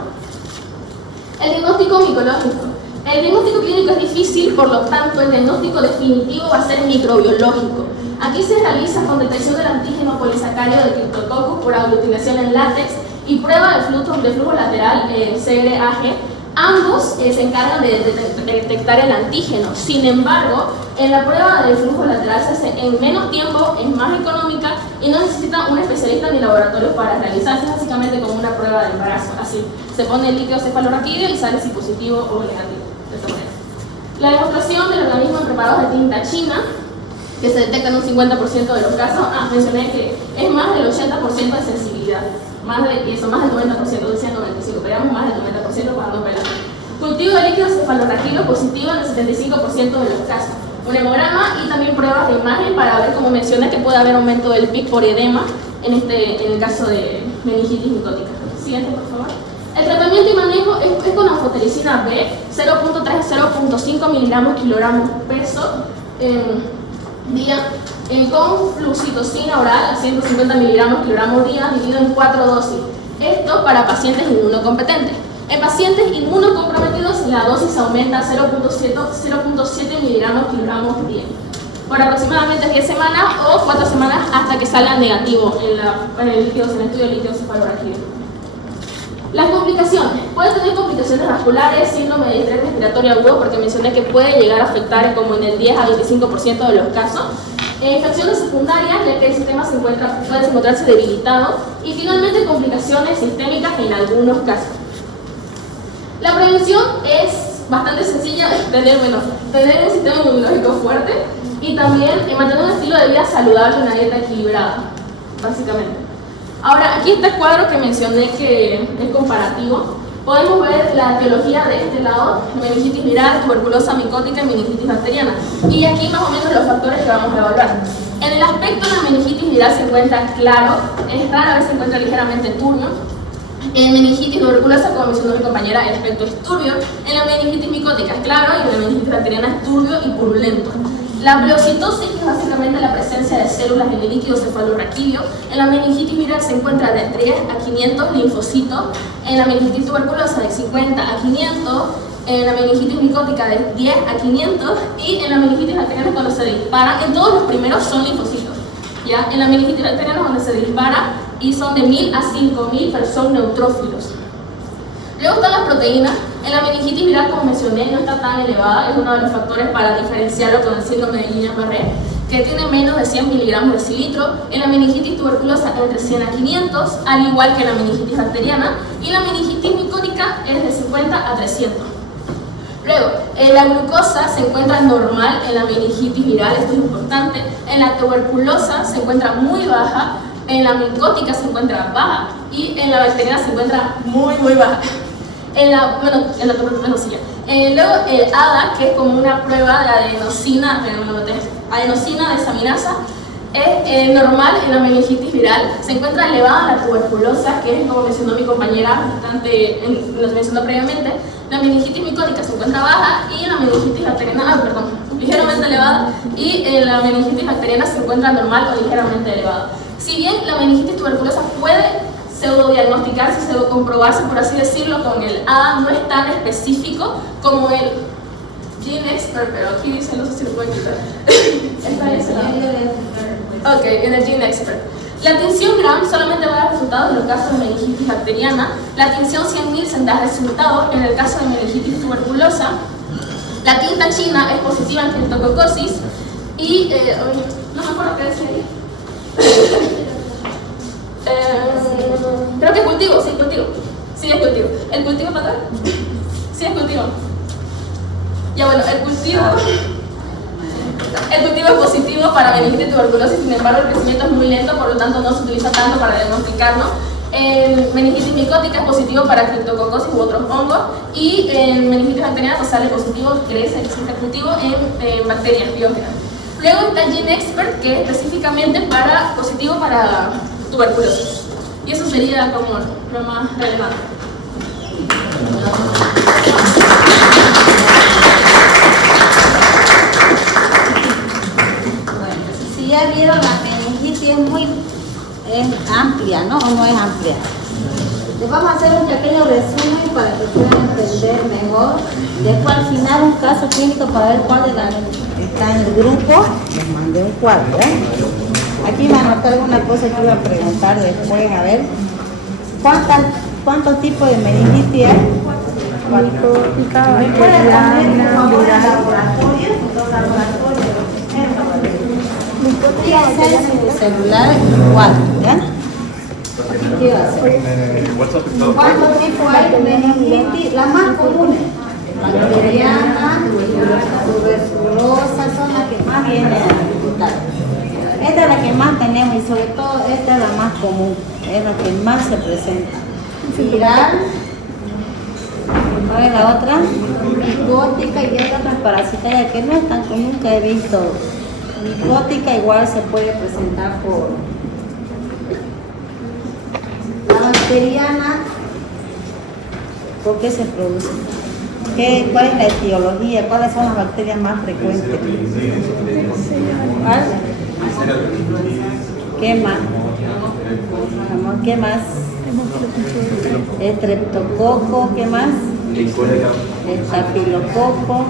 El diagnóstico micológico. El diagnóstico clínico es difícil, por lo tanto el diagnóstico definitivo va a ser microbiológico. Aquí se realiza con detección del antígeno polisacárido de Cryptococcus por aglutinación en látex y prueba de flujo lateral, CRAG. Ambos se encargan de detectar el antígeno. Sin embargo, en la prueba de flujo lateral se hace en menos tiempo, es más económica y no necesita un especialista ni laboratorio para realizarse. Es básicamente como una prueba de embarazo. Así, se pone el líquido cefalorraquídeo y sale si positivo o negativo. De esta manera. La demostración del organismo en preparados de tinta china, que se detecta en un 50% de los casos. Mencioné que es más del 80% de sensibilidad. Más de eso, más del 90%, decía 95%, pegamos más del 90% cuando pelamos. Cultivo de líquido cefalorraquídeo positivo en el 75% de los casos. un hemograma y también pruebas de imagen para ver, como mencioné, que puede haber aumento del PIC por edema en el caso de meningitis micótica. Siguiente, por favor. El tratamiento y manejo es con anfotericina B, 0.3 a 0.5 miligramos kilogramos peso día, con flucitocina oral a 150 miligramos kilogramos día, dividido en 4 dosis. Esto para pacientes inmunocompetentes. En pacientes inmunocomprometidos, la dosis aumenta a 0.7 miligramos kilogramos día, por aproximadamente 10 semanas o 4 semanas hasta que salga negativo en el estudio de líquido cefalorraquídeo. Las complicaciones. Puede tener complicaciones vasculares, síndrome de estrés respiratorio agudo, porque mencioné que puede llegar a afectar como en el 10 a 25% de los casos. Infecciones secundarias, ya que el sistema puede encontrarse debilitado. Y finalmente complicaciones sistémicas en algunos casos. La prevención es bastante sencilla, tener un sistema inmunológico fuerte y también mantener un estilo de vida saludable y una dieta equilibrada, básicamente. Ahora, aquí está el cuadro que mencioné que es comparativo. Podemos ver la etiología de este lado, meningitis viral, tuberculosa micótica y meningitis bacteriana. Y aquí más o menos los factores que vamos a evaluar. En el aspecto de la meningitis viral se encuentra claro, es rara vez se encuentra ligeramente turbio. En meningitis tuberculosa, como mencionó mi compañera, el aspecto es turbio. En la meningitis micótica es claro y en la meningitis bacteriana es turbio y purulento. La pleocitosis es básicamente la presencia de células en el líquido cefalorraquídeo. En la meningitis viral se encuentra de 3 a 500 linfocitos. En la meningitis tuberculosa de 50 a 500. En la meningitis micótica de 10 a 500. Y en la meningitis bacteriana cuando se dispara, en todos los primeros son linfocitos. ¿Ya? En la meningitis bacteriana donde se dispara y son de 1000 a 5000, pero son neutrófilos. Luego están las proteínas. En la meningitis viral, como mencioné, no está tan elevada, es uno de los factores para diferenciarlo con el síndrome de Guillain-Barré, que tiene menos de 100 miligramos de cilitro. En la meningitis tuberculosa entre 100 a 500, al igual que en la meningitis bacteriana, y la meningitis micótica es de 50 a 300. Luego, la glucosa se encuentra normal en la meningitis viral, esto es importante. En la tuberculosa se encuentra muy baja, en la micótica se encuentra baja y en la bacteriana se encuentra muy baja. Luego el ADA, que es como una prueba de adenosina desaminasa, es normal en la meningitis viral. Se encuentra elevada en la tuberculosa, que es como mencionó mi compañera lo mencionó previamente. La meningitis micótica se encuentra baja y en la meningitis bacteriana, ligeramente elevada, y en la meningitis bacteriana se encuentra normal o ligeramente elevada. Si bien la meningitis tuberculosa puede pseudodiagnosticarse, pseudocomprobarse, por así decirlo, con el ADA, no es tan específico como el Gene Expert, pero aquí dice, no sé si lo pueden quitar. Ok, en el Gene Expert. La tinción Gram solamente va a dar resultados en los casos de meningitis bacteriana. La tinción 100 Nielsen da resultados en el caso de meningitis tuberculosa. La tinta china es positiva en criptococosis y no me acuerdo qué decía ahí. Creo que es cultivo, sí, cultivo. Sí, es cultivo. ¿El cultivo para atrás? Sí, es cultivo. Ya bueno, el cultivo es positivo para meningitis tuberculosis, sin embargo el crecimiento es muy lento, por lo tanto no se utiliza tanto para diagnosticarlo. En meningitis micótica es positivo para criptococosis u otros hongos, y en meningitis bacteriana sale positivo, crece, existe cultivo en bacterias biógenas. Luego está el Gene Expert, que es específicamente positivo para tuberculosis. Y eso sería como lo más relevante. Bueno, si ya vieron, la meningitis es amplia, ¿no? ¿O no es amplia? Les vamos a hacer un pequeño resumen para que puedan entender mejor. Después al final un caso clínico para ver cuál de la está en el grupo. Les mandé un cuadro, ¿eh? Aquí me anoté alguna cosa que iba a preguntar después, a ver. ¿Cuántos tipos de meningitis hay? Micótica, ¿Me pueden poner, por favor, viral. laboratorios? Los laboratorios. Micótica celular 4, ¿ya? ¿Qué va a hacer? ¿Cuántos tipos hay de meningitis? Las más comunes. Bacteriana, tuberculosa, son las que más vienen a dificultar. Esta es la que más tenemos y sobre todo esta es la más común, es la que más se presenta. Viral, ¿Cuál es la otra? Micótica, y hay otras parasitarias que no es tan común, que he visto. Micótica igual se puede presentar por la bacteriana. ¿Por qué se produce? ¿Cuál es la etiología? ¿Cuáles son las bacterias más frecuentes? ¿Cuál? ¿Qué más? Amor, ¿qué más? Estreptococo, ¿qué más? Estafilococo.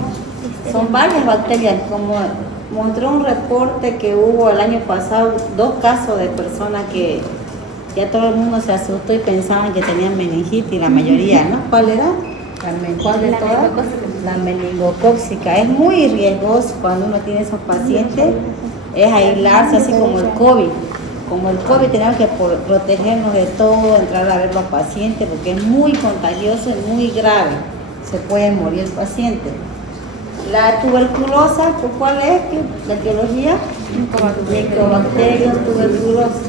Son varias bacterias. Como mostró un reporte que hubo el año pasado, 2 casos de personas que ya todo el mundo se asustó y pensaban que tenían meningitis, la mayoría, ¿no? ¿Cuál era? ¿Cuál de todas? La meningocóxica. Es muy riesgoso cuando uno tiene esos pacientes, es aislarse, así como el COVID. Como el COVID tenemos que protegernos de todo, entrar a ver los pacientes, porque es muy contagioso y muy grave. Se puede morir el paciente. La tuberculosa, ¿cuál es? ¿La etiología? Mycobacterium tuberculosis.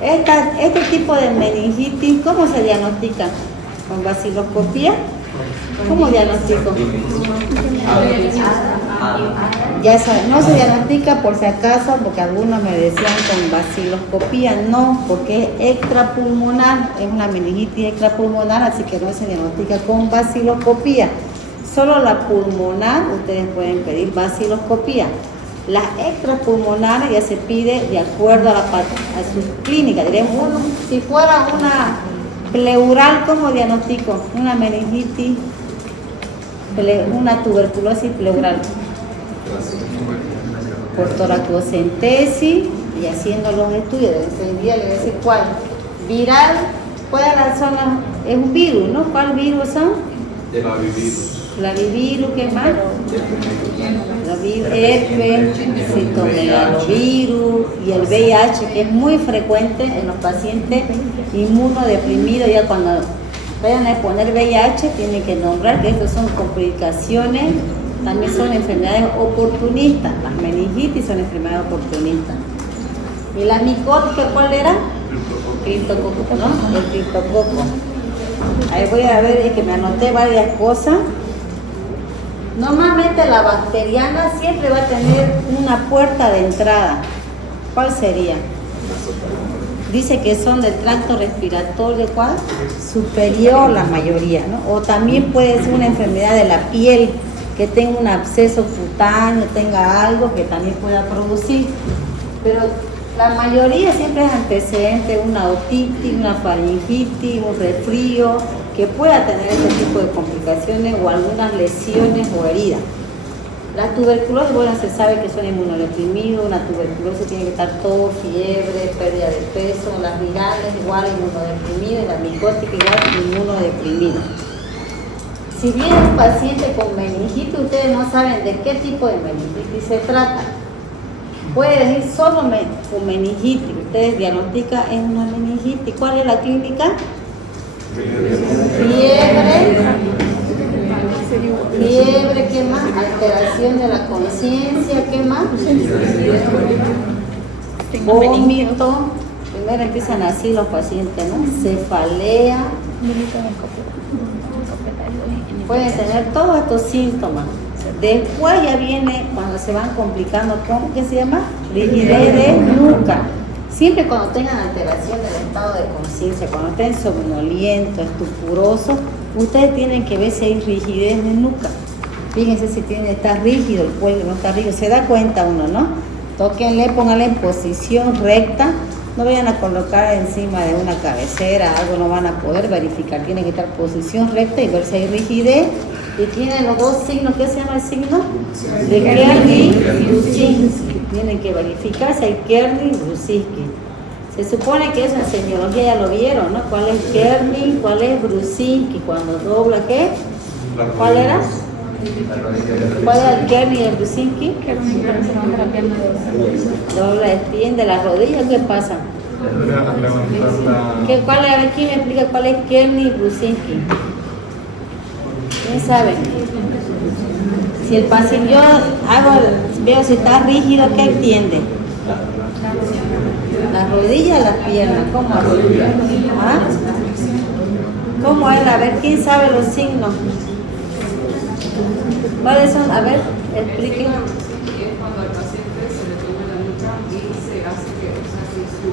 Este tipo de meningitis, ¿cómo se diagnostica? ¿Con vaciloscopía? ¿Cómo diagnostico? Ya saben, no se diagnostica por si acaso, porque algunos me decían con vaciloscopía, no, porque es extrapulmonar, es una meningitis extrapulmonar, así que no se diagnostica con vaciloscopía. Solo la pulmonar, ustedes pueden pedir vaciloscopía. Las extrapulmonares ya se pide de acuerdo a su clínica. Diremos, si fuera una pleural, ¿cómo diagnostico? Una meningitis, una tuberculosis pleural. Por toracocentesis y haciendo los estudios. Ese día le voy a decir cuál. Viral, ¿cuáles son las? Es un virus, ¿no? ¿Cuál virus son? Flavivirus, ¿qué más? Herpes, citomegalovirus y el VIH, que es muy frecuente en los pacientes inmunodeprimidos. Ya cuando vayan a poner VIH, tienen que nombrar que estas son complicaciones, también son enfermedades oportunistas. Las meningitis son enfermedades oportunistas. ¿Y la micótica cuál era? Criptococo, ¿no? El criptococo. Ahí voy a ver, es que me anoté varias cosas. Normalmente la bacteriana siempre va a tener una puerta de entrada. ¿Cuál sería? Dice que son del tracto respiratorio, ¿cuál? Superior la mayoría, ¿no? O también puede ser una enfermedad de la piel, que tenga un absceso cutáneo, tenga algo que también pueda producir. Pero la mayoría siempre es antecedente de una otitis, una faringitis, un resfrío, que pueda tener este tipo de complicaciones o algunas lesiones o heridas. La tuberculosis, bueno, se sabe que son inmunodeprimidos, una tuberculosis tiene que estar todo, fiebre, pérdida de peso, las virales igual inmunodeprimidas y la micótica igual inmunodeprimidas. Si viene un paciente con meningitis, ustedes no saben de qué tipo de meningitis se trata. Puede decir solo con meningitis, ustedes diagnostican en una meningitis. ¿Cuál es la clínica? Fiebre, ¿qué más? Alteración de la conciencia, ¿qué más? Vómito. Primero empiezan así los pacientes, ¿no? Cefalea. Pueden tener todos estos síntomas. Después ya viene cuando se van complicando con, ¿qué se llama? Rigidez de nuca. Siempre cuando tengan alteración del estado de conciencia, cuando estén somnolientos, estupurosos, ustedes tienen que ver si hay rigidez de nuca. Fíjense si está rígido el cuello, no está rígido. Se da cuenta uno, ¿no? Tóquenle, pónganle en posición recta. No vayan a colocar encima de una cabecera, algo no van a poder verificar. Tiene que estar en posición recta y ver si hay rigidez. Y tienen los dos signos, ¿qué se llama el signo? De Kerner-Bruscinski. Tienen que verificar si hay Kerner-Bruscinski. Se supone que esa semiología ya lo vieron, ¿no? ¿Cuál es Kerner? ¿Cuál es Bruscinski? Cuando dobla, ¿qué? ¿Cuál era? ¿Cuál era el Kerner y el Bruscinski? Dobla, extiende la rodilla, ¿qué pasa? ¿Cuál es? A ver, ¿quién me explica cuál es Kerner y Bruscinski? ¿Quién sabe? Si el paciente, yo veo si está rígido, ¿qué extiende? Las rodillas, las piernas, ¿cómo? ¿Ah? ¿Cómo es? A ver, ¿quién sabe los signos? ¿Cuáles son? A ver, expliquen. Es cuando al paciente se le toma la nuca y se hace que, o sea, que su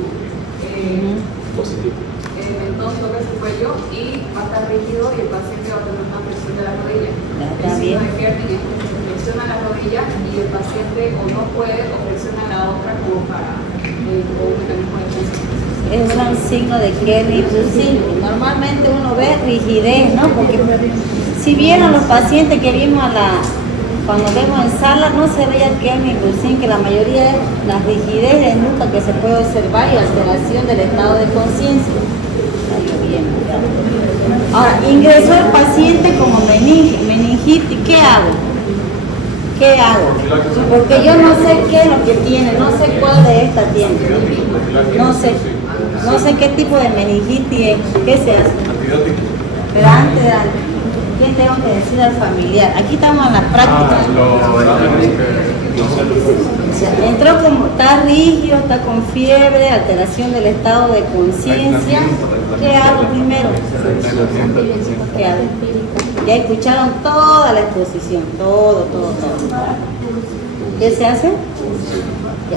mentón toque su cuello y va a estar rígido y el paciente va a tener una presión de la rodilla. Está El bien. signo de Kerning es que se flexiona la rodilla y el paciente o no puede o flexiona la otra como para un mecanismo de defensa. Es un signo de Kerning-Brucin. Normalmente uno ve rigidez, ¿no? Porque si vieron los pacientes que vimos cuando vemos en sala, no se veía Kerning-Brucin, que la mayoría es la rigidez de nuca que se puede observar y alteración del estado de conciencia. Ahora, ingresó el paciente como meningitis, ¿qué hago? ¿Qué hago? Porque yo no sé qué es lo que tiene, no sé cuál de esta tiene. No sé qué tipo de meningitis es. ¿Qué se hace? Pero antes de ¿qué tengo que decir al familiar? Aquí estamos en la práctica. Entró como, está rígido, está con fiebre, alteración del estado de conciencia. ¿Qué hago primero? ¿Qué hago? Ya escucharon toda la exposición, todo. ¿Qué se hace?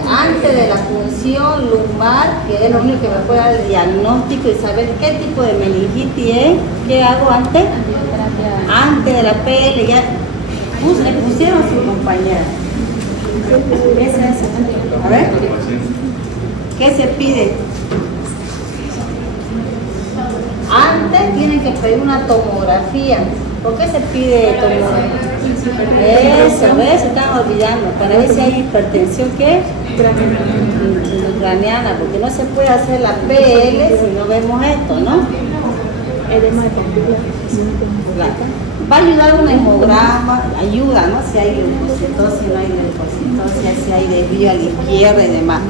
Antes de la punción lumbar, que es lo único que me puede dar el diagnóstico y saber qué tipo de meningitis es, ¿qué hago antes? Antes de la PL, ya le pusieron a su compañera. ¿Qué se hace? A ver, ¿qué se pide? Antes tienen que pedir una tomografía. ¿Por qué se pide tomografía? Eso, ¿ves? Se están olvidando. Para ver si hay hipertensión, ¿qué? Craneana, porque no se puede hacer la PL si no vemos esto, ¿no? Va a ayudar un hemograma, ayuda, ¿no? Si hay leucocitosis, no hay leucocitosis, si hay desvío a la izquierda y demás.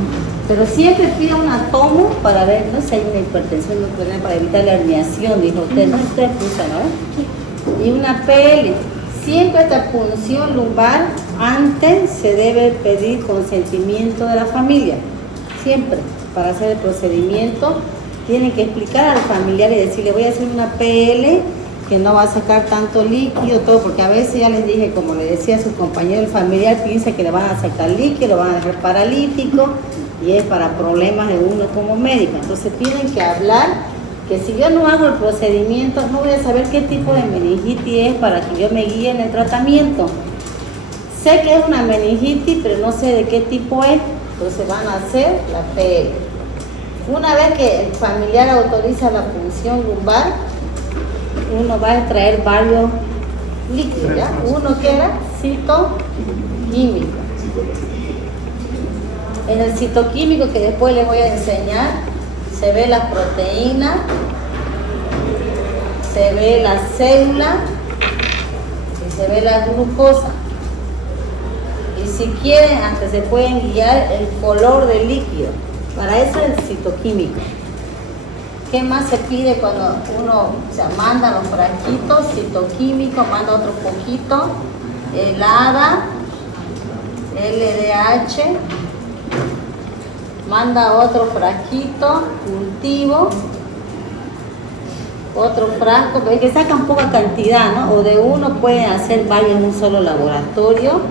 Pero siempre pide una tomo para ver, no si hay una hipertensión nuclear para evitar la herniación, dijo usted, ¿no? Usted puso, ¿no? Y una PL. Siempre esta punción lumbar, antes se debe pedir consentimiento de la familia. Siempre, para hacer el procedimiento, tienen que explicar al familiar y decirle, voy a hacer una PL que no va a sacar tanto líquido, todo, porque a veces ya les dije, como le decía a su compañero, el familiar piensa que le van a sacar líquido, lo van a dejar paralítico, y es para problemas de uno como médico. Entonces tienen que hablar que si yo no hago el procedimiento, no voy a saber qué tipo de meningitis es para que yo me guíe en el tratamiento. Sé que es una meningitis, pero no sé de qué tipo es, entonces van a hacer la PL. Una vez que el familiar autoriza la punción lumbar, uno va a extraer varios líquidos, ¿ya? Uno que era citoquímico. En el citoquímico, que después les voy a enseñar, se ve las proteínas, se ve la célula y se ve la glucosa. Y si quieren, hasta se pueden guiar el color del líquido. Para eso es el citoquímico. ¿Qué más se pide cuando uno manda los frasquitos? Citoquímico, manda otro poquito, el ADA, LDH, manda otro frasquito, cultivo, otro frasco, pero que sacan poca cantidad, ¿no? O de uno pueden hacer varios en un solo laboratorio.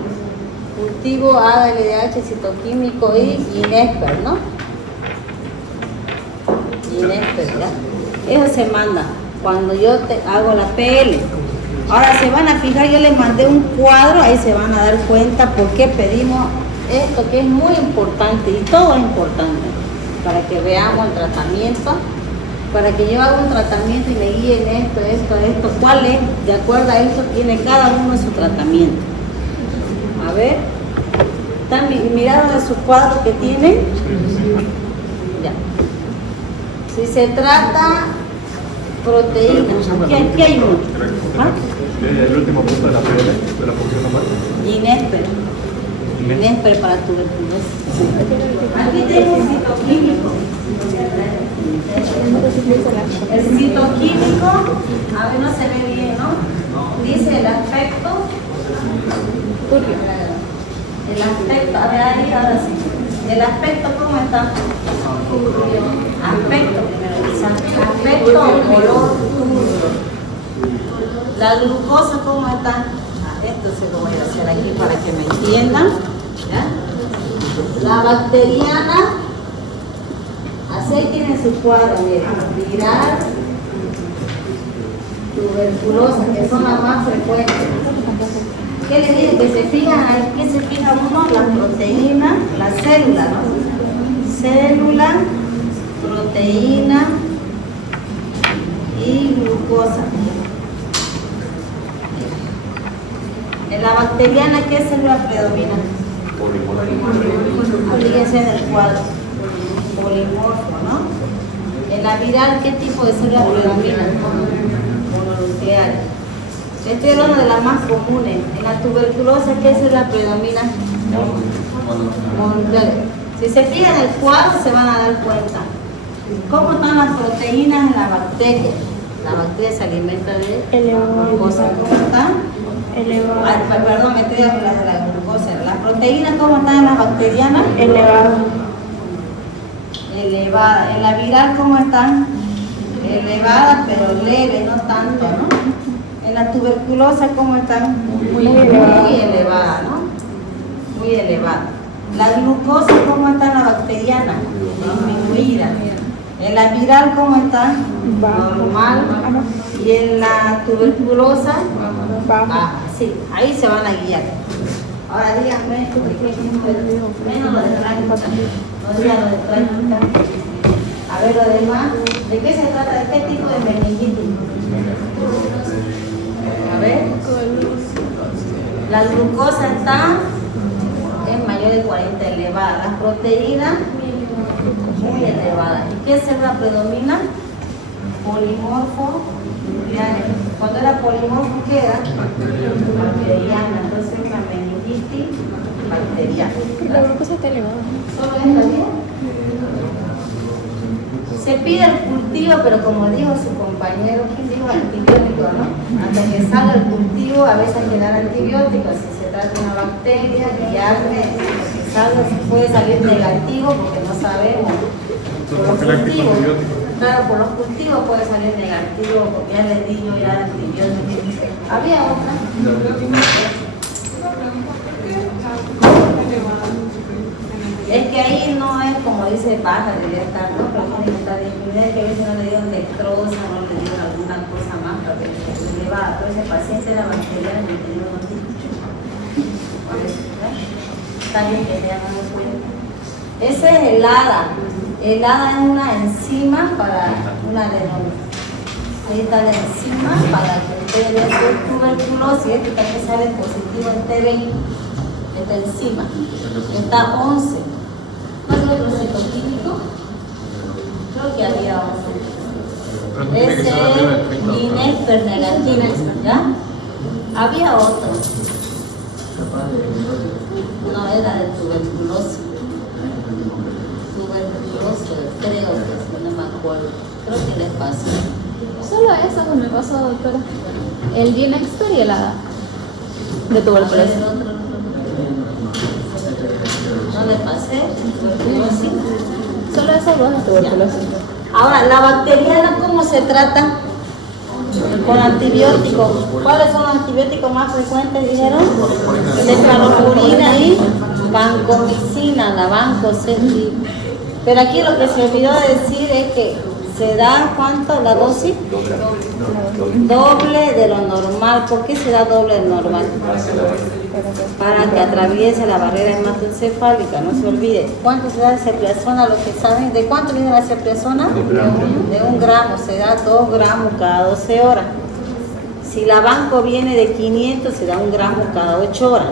Cultivo, ADA, LDH, citoquímico y Ginesper, ¿no? Ginesper, ¿ya? Eso se manda cuando yo hago la PL. Ahora se van a fijar, yo les mandé un cuadro, ahí se van a dar cuenta por qué pedimos esto, que es muy importante, y todo es importante, para que veamos el tratamiento, para que yo haga un tratamiento y me guíe en esto, cuál es, de acuerdo a esto tiene cada uno su tratamiento. A ver, ¿miraron en su cuadro que tienen? Ya. Si se trata proteínas, aquí hay uno. ¿Ah? El último punto de la PL, de la función normal. Ginesper para tuberculosis. Aquí tengo el citoquímico. El citoquímico, a ver, no se ve bien, ¿no? Dice el aspecto. El aspecto, a ver, ahí ahora sí. ¿El aspecto cómo está? Aspecto, aspecto, color, turbio. La glucosa cómo está? Esto se lo voy a hacer aquí para que me entiendan. ¿Ya? La bacteriana, así tiene su cuadro, miren, viral, tuberculosa, que son las más frecuentes. ¿Qué les digo? Que se fijan, ¿qué se fija uno? La proteína, la célula, ¿no? Célula, proteína y glucosa. En la bacteriana, ¿qué célula predomina? Fíjense en el cuadro. Polimorfo, ¿no? En la viral, ¿qué tipo de célula predomina? Mononuclear. Estoy hablando de las más comunes. En la tuberculosa, ¿qué célula predomina? Mononuclear. Si se fijan en el cuadro, se van a dar cuenta. ¿Cómo están las proteínas en la bacteria? La bacteria se alimenta de glucosa. ¿Cómo están? Elevado. Ay, perdón, me estoy hablando de la glucosa. ¿Las proteínas cómo están en las bacterianas? Elevado. Elevada. ¿En la viral cómo están? Elevadas, pero leve, no tanto, ¿no? En la tuberculosa cómo están? Muy elevada. Muy elevada, ¿no? Muy elevada. ¿La glucosa cómo está en la bacteriana? Disminuida. ¿En la viral cómo está? Normal. ¿Y en la tuberculosa? Baja. Sí, ahí se van a guiar. Ahora díganme, menos lo de trágica. No digan lo de trágica. A ver lo demás. ¿De qué se trata? ¿De qué tipo de meningitis? A ver. La glucosa está en mayor de 40 elevada. Las proteínas muy elevadas. ¿Y qué célula predomina? Polimorfo nucleares. Cuando era polimorfo, ¿qué era? Bacteriana. Entonces una meningitis bacteriana. La glucosa está elevada. ¿Solo es la vida? Se pide el cultivo, pero como dijo su compañero, ¿quién dijo antibiótico, no? Hasta que salga el cultivo, a veces hay que dar antibióticos. Si se trata de una bacteria, guiarme, que salga, puede salir negativo porque no sabemos. Por los cultivos, claro, por los cultivos puede salir negativo porque ya les di yo ya antibióticos. Había otra. Es que ahí no es como dice baja, debería estar, ¿no? Pero tiene que estar disminuida, que a veces no le dieron dextrosa, no le dieron alguna cosa más para que se eleva. Pero ese paciente era bacteriano y tenía unos dichos. Está bien que ya no lo cuenta. Esa es helada. Helada es una enzima para una adenomia. Ahí está la enzima para que ustedes vean su tuberculosis, que también sale positivo en TB. Esta enzima. Está 11. ¿Cuál es otro citoquímico? Creo que había otro. Ese es Ginecpernegatina, ¿ya? Había otro. No, era de tuberculosis. Tuberculosis, creo que no me acuerdo. Creo que les pasó. Solo eso que me pasó, doctora. El Ginexper y el ADA. De tuberculosis. No le pasé, tuberculosis. Solo esos dos de tuberculosis. Ahora, la bacteriana, ¿cómo se trata? Con antibióticos. ¿Cuáles son los antibióticos más frecuentes, dijeron? Cefalopurina y vancomicina, la vancomicina. Pero aquí lo que se olvidó de decir es que se da, ¿cuánto la dosis? Doble de lo normal. ¿Por qué se da doble de lo normal? Para que atraviese la barrera hematoencefálica, no se olvide. ¿Cuánto se da de cepliazona? Los que saben, ¿de cuánto viene la cepliazona? De 1 gramo, se da 2 gramos cada 12 horas. Si la banco viene de 500, se da 1 gramo cada 8 horas.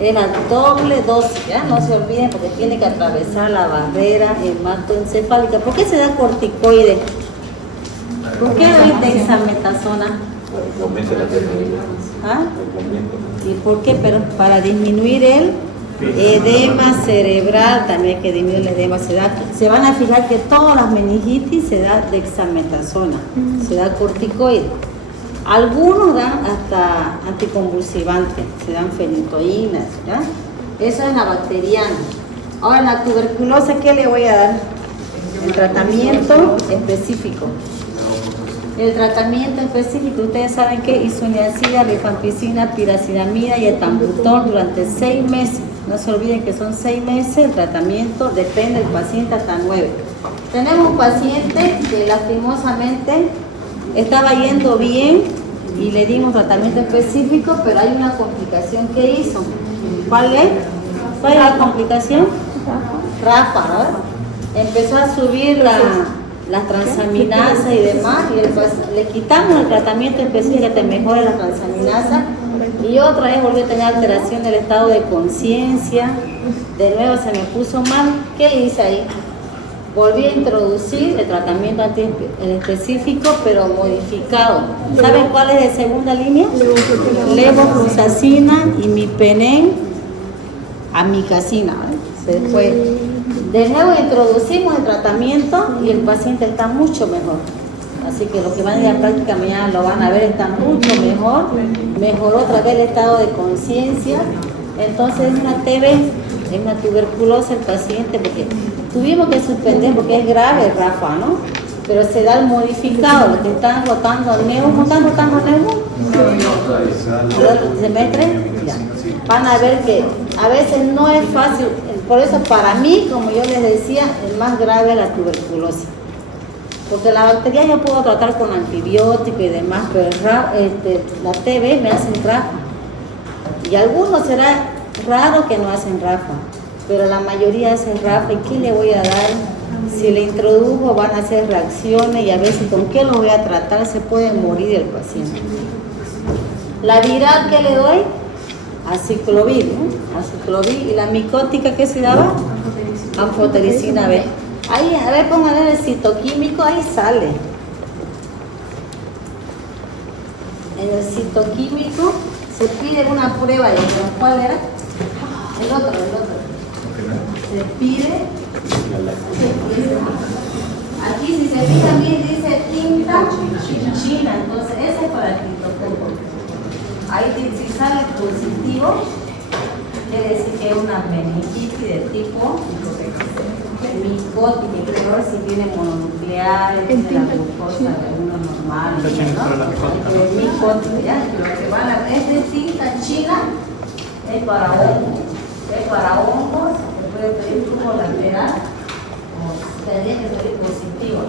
Es la doble dosis, ¿ya? No se olviden porque tiene que atravesar la barrera hematoencefálica. ¿Por qué se da corticoide? ¿Por qué no hay dexametasona? ¿Ah? ¿Y por qué? Pero para disminuir el edema cerebral, también hay que disminuir el edema cerebral. Se van a fijar que todas las meningitis se da dexametasona, se da corticoide. Algunos dan hasta anticonvulsivantes, se dan fenitoínas, ¿ya? Eso es la bacteriana. Ahora, la tuberculosis, ¿qué le voy a dar? El tratamiento específico. El tratamiento específico, ustedes saben que isoniazida, rifampicina, piracidamida y etambutol durante 6 meses. No se olviden que son 6 meses, el tratamiento depende del paciente hasta 9. Tenemos un paciente que lastimosamente estaba yendo bien y le dimos tratamiento específico, pero hay una complicación que hizo. ¿Cuál es? ¿Cuál es la complicación? Rafa, ¿no? Empezó a subir las transaminasas y demás, y le quitamos el tratamiento específico que te mejora la transaminasa, y otra vez volvió a tener alteración del estado de conciencia, de nuevo se me puso mal. ¿Qué le hice ahí? Volví a introducir el tratamiento específico, pero modificado. ¿Saben cuál es de segunda línea? Levofloxacina, imipenem, amicacina. Se fue. De nuevo introducimos el tratamiento y el paciente está mucho mejor. Así que los que van a ir a práctica mañana lo van a ver, está mucho mejor. Mejoró otra vez el estado de conciencia. Entonces es una TB, es una tuberculosis el paciente, porque tuvimos que suspender porque es grave, Rafa, ¿no? Pero se da el modificado, los que están rotando neumo, ¿están rotando neumo? ¿El semestre? Ya. Van a ver que a veces no es fácil, por eso para mí, como yo les decía, el más grave es la tuberculosis. Porque la bacteria yo puedo tratar con antibióticos y demás, pero la TB me hacen Rafa. Y algunos será raro que no hacen Rafa, pero la mayoría hacen Rafa. ¿Y qué le voy a dar? Si le introdujo van a hacer reacciones y a veces con qué lo voy a tratar se puede morir el paciente. La viral que le doy, aciclovir, ¿no? Aciclovir. Y la micótica que se daba, anfotericina B. Ahí, a ver, pónganle el citoquímico, ahí sale. En el citoquímico se pide una prueba, ¿cuál era? El otro. Se pide. Aquí si se fijan bien dice tinta china, entonces ese es para el criptococo. Ahí si sale positivo, quiere decir que es una meningitis de tipo micótica, creo si tiene mononuclear, tiene la glucosa de uno normal, ¿no? Micótica, ya, lo que van a ver es de tinta china, es para hongos, se puede pedir flujo lateral, tendría que salir positivo.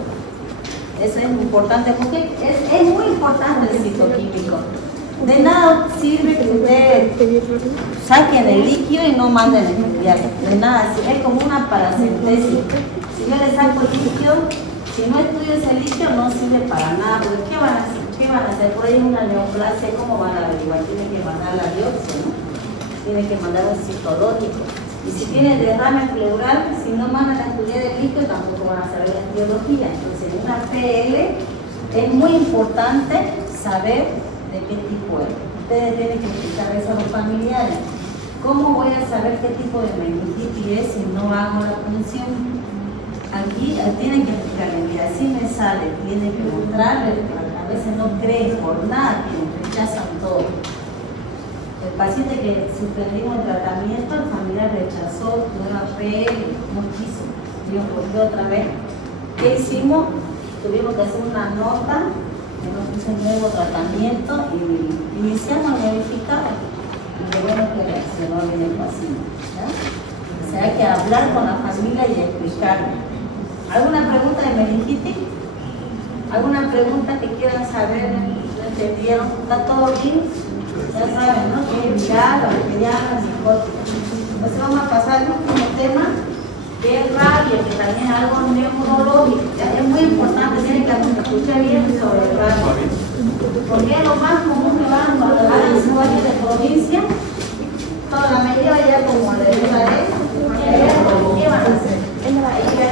Eso es muy importante porque es muy importante el citoquímico. De nada sirve que ustedes saquen el líquido y no manden el estudiante. De nada sirve, es como una paracentesis. Si yo le saco el líquido, si no estudio ese líquido no sirve para nada. Porque ¿qué van a hacer? Por ahí una neoplasia, ¿cómo van a averiguar? Tienen que mandar la biopsia, ¿no? Tienen que mandar un citológico. Y si tiene derrame pleural, si no mandan a estudiar el líquido, tampoco van a saber la etiología. Entonces, en una PL es muy importante saber de qué tipo es. Ustedes tienen que explicar eso a los familiares. ¿Cómo voy a saber qué tipo de meningitis es si no hago la punción? Aquí tienen que explicarle, mira, así me sale, tienen que mostrarle, a veces no creen por nada, rechazan todo. El paciente que suspendimos el tratamiento, el familiar rechazó, nueva PL, no quiso, y volvió otra vez. ¿Qué hicimos? Tuvimos que hacer una nota, que nos puso un nuevo tratamiento y iniciamos a verificar. Y lo bueno que reaccionó bien el paciente. ¿Ya? O sea, hay que hablar con la familia y explicarle. ¿Alguna pregunta de meningitis? ¿Alguna pregunta que quieran saber? ¿No entendieron? ¿Está todo bien? Ya saben, ¿no? Que es viral, bacteriana, psicótica. Entonces vamos a pasar al último tema, que es rabia, que también es algo neurológico. Es muy importante, tienen que escuchar bien sobre rabia. Porque es lo más común que van a hagan su área de provincia. Toda la mayoría ya como de la ¿qué van a hacer? Ahí ya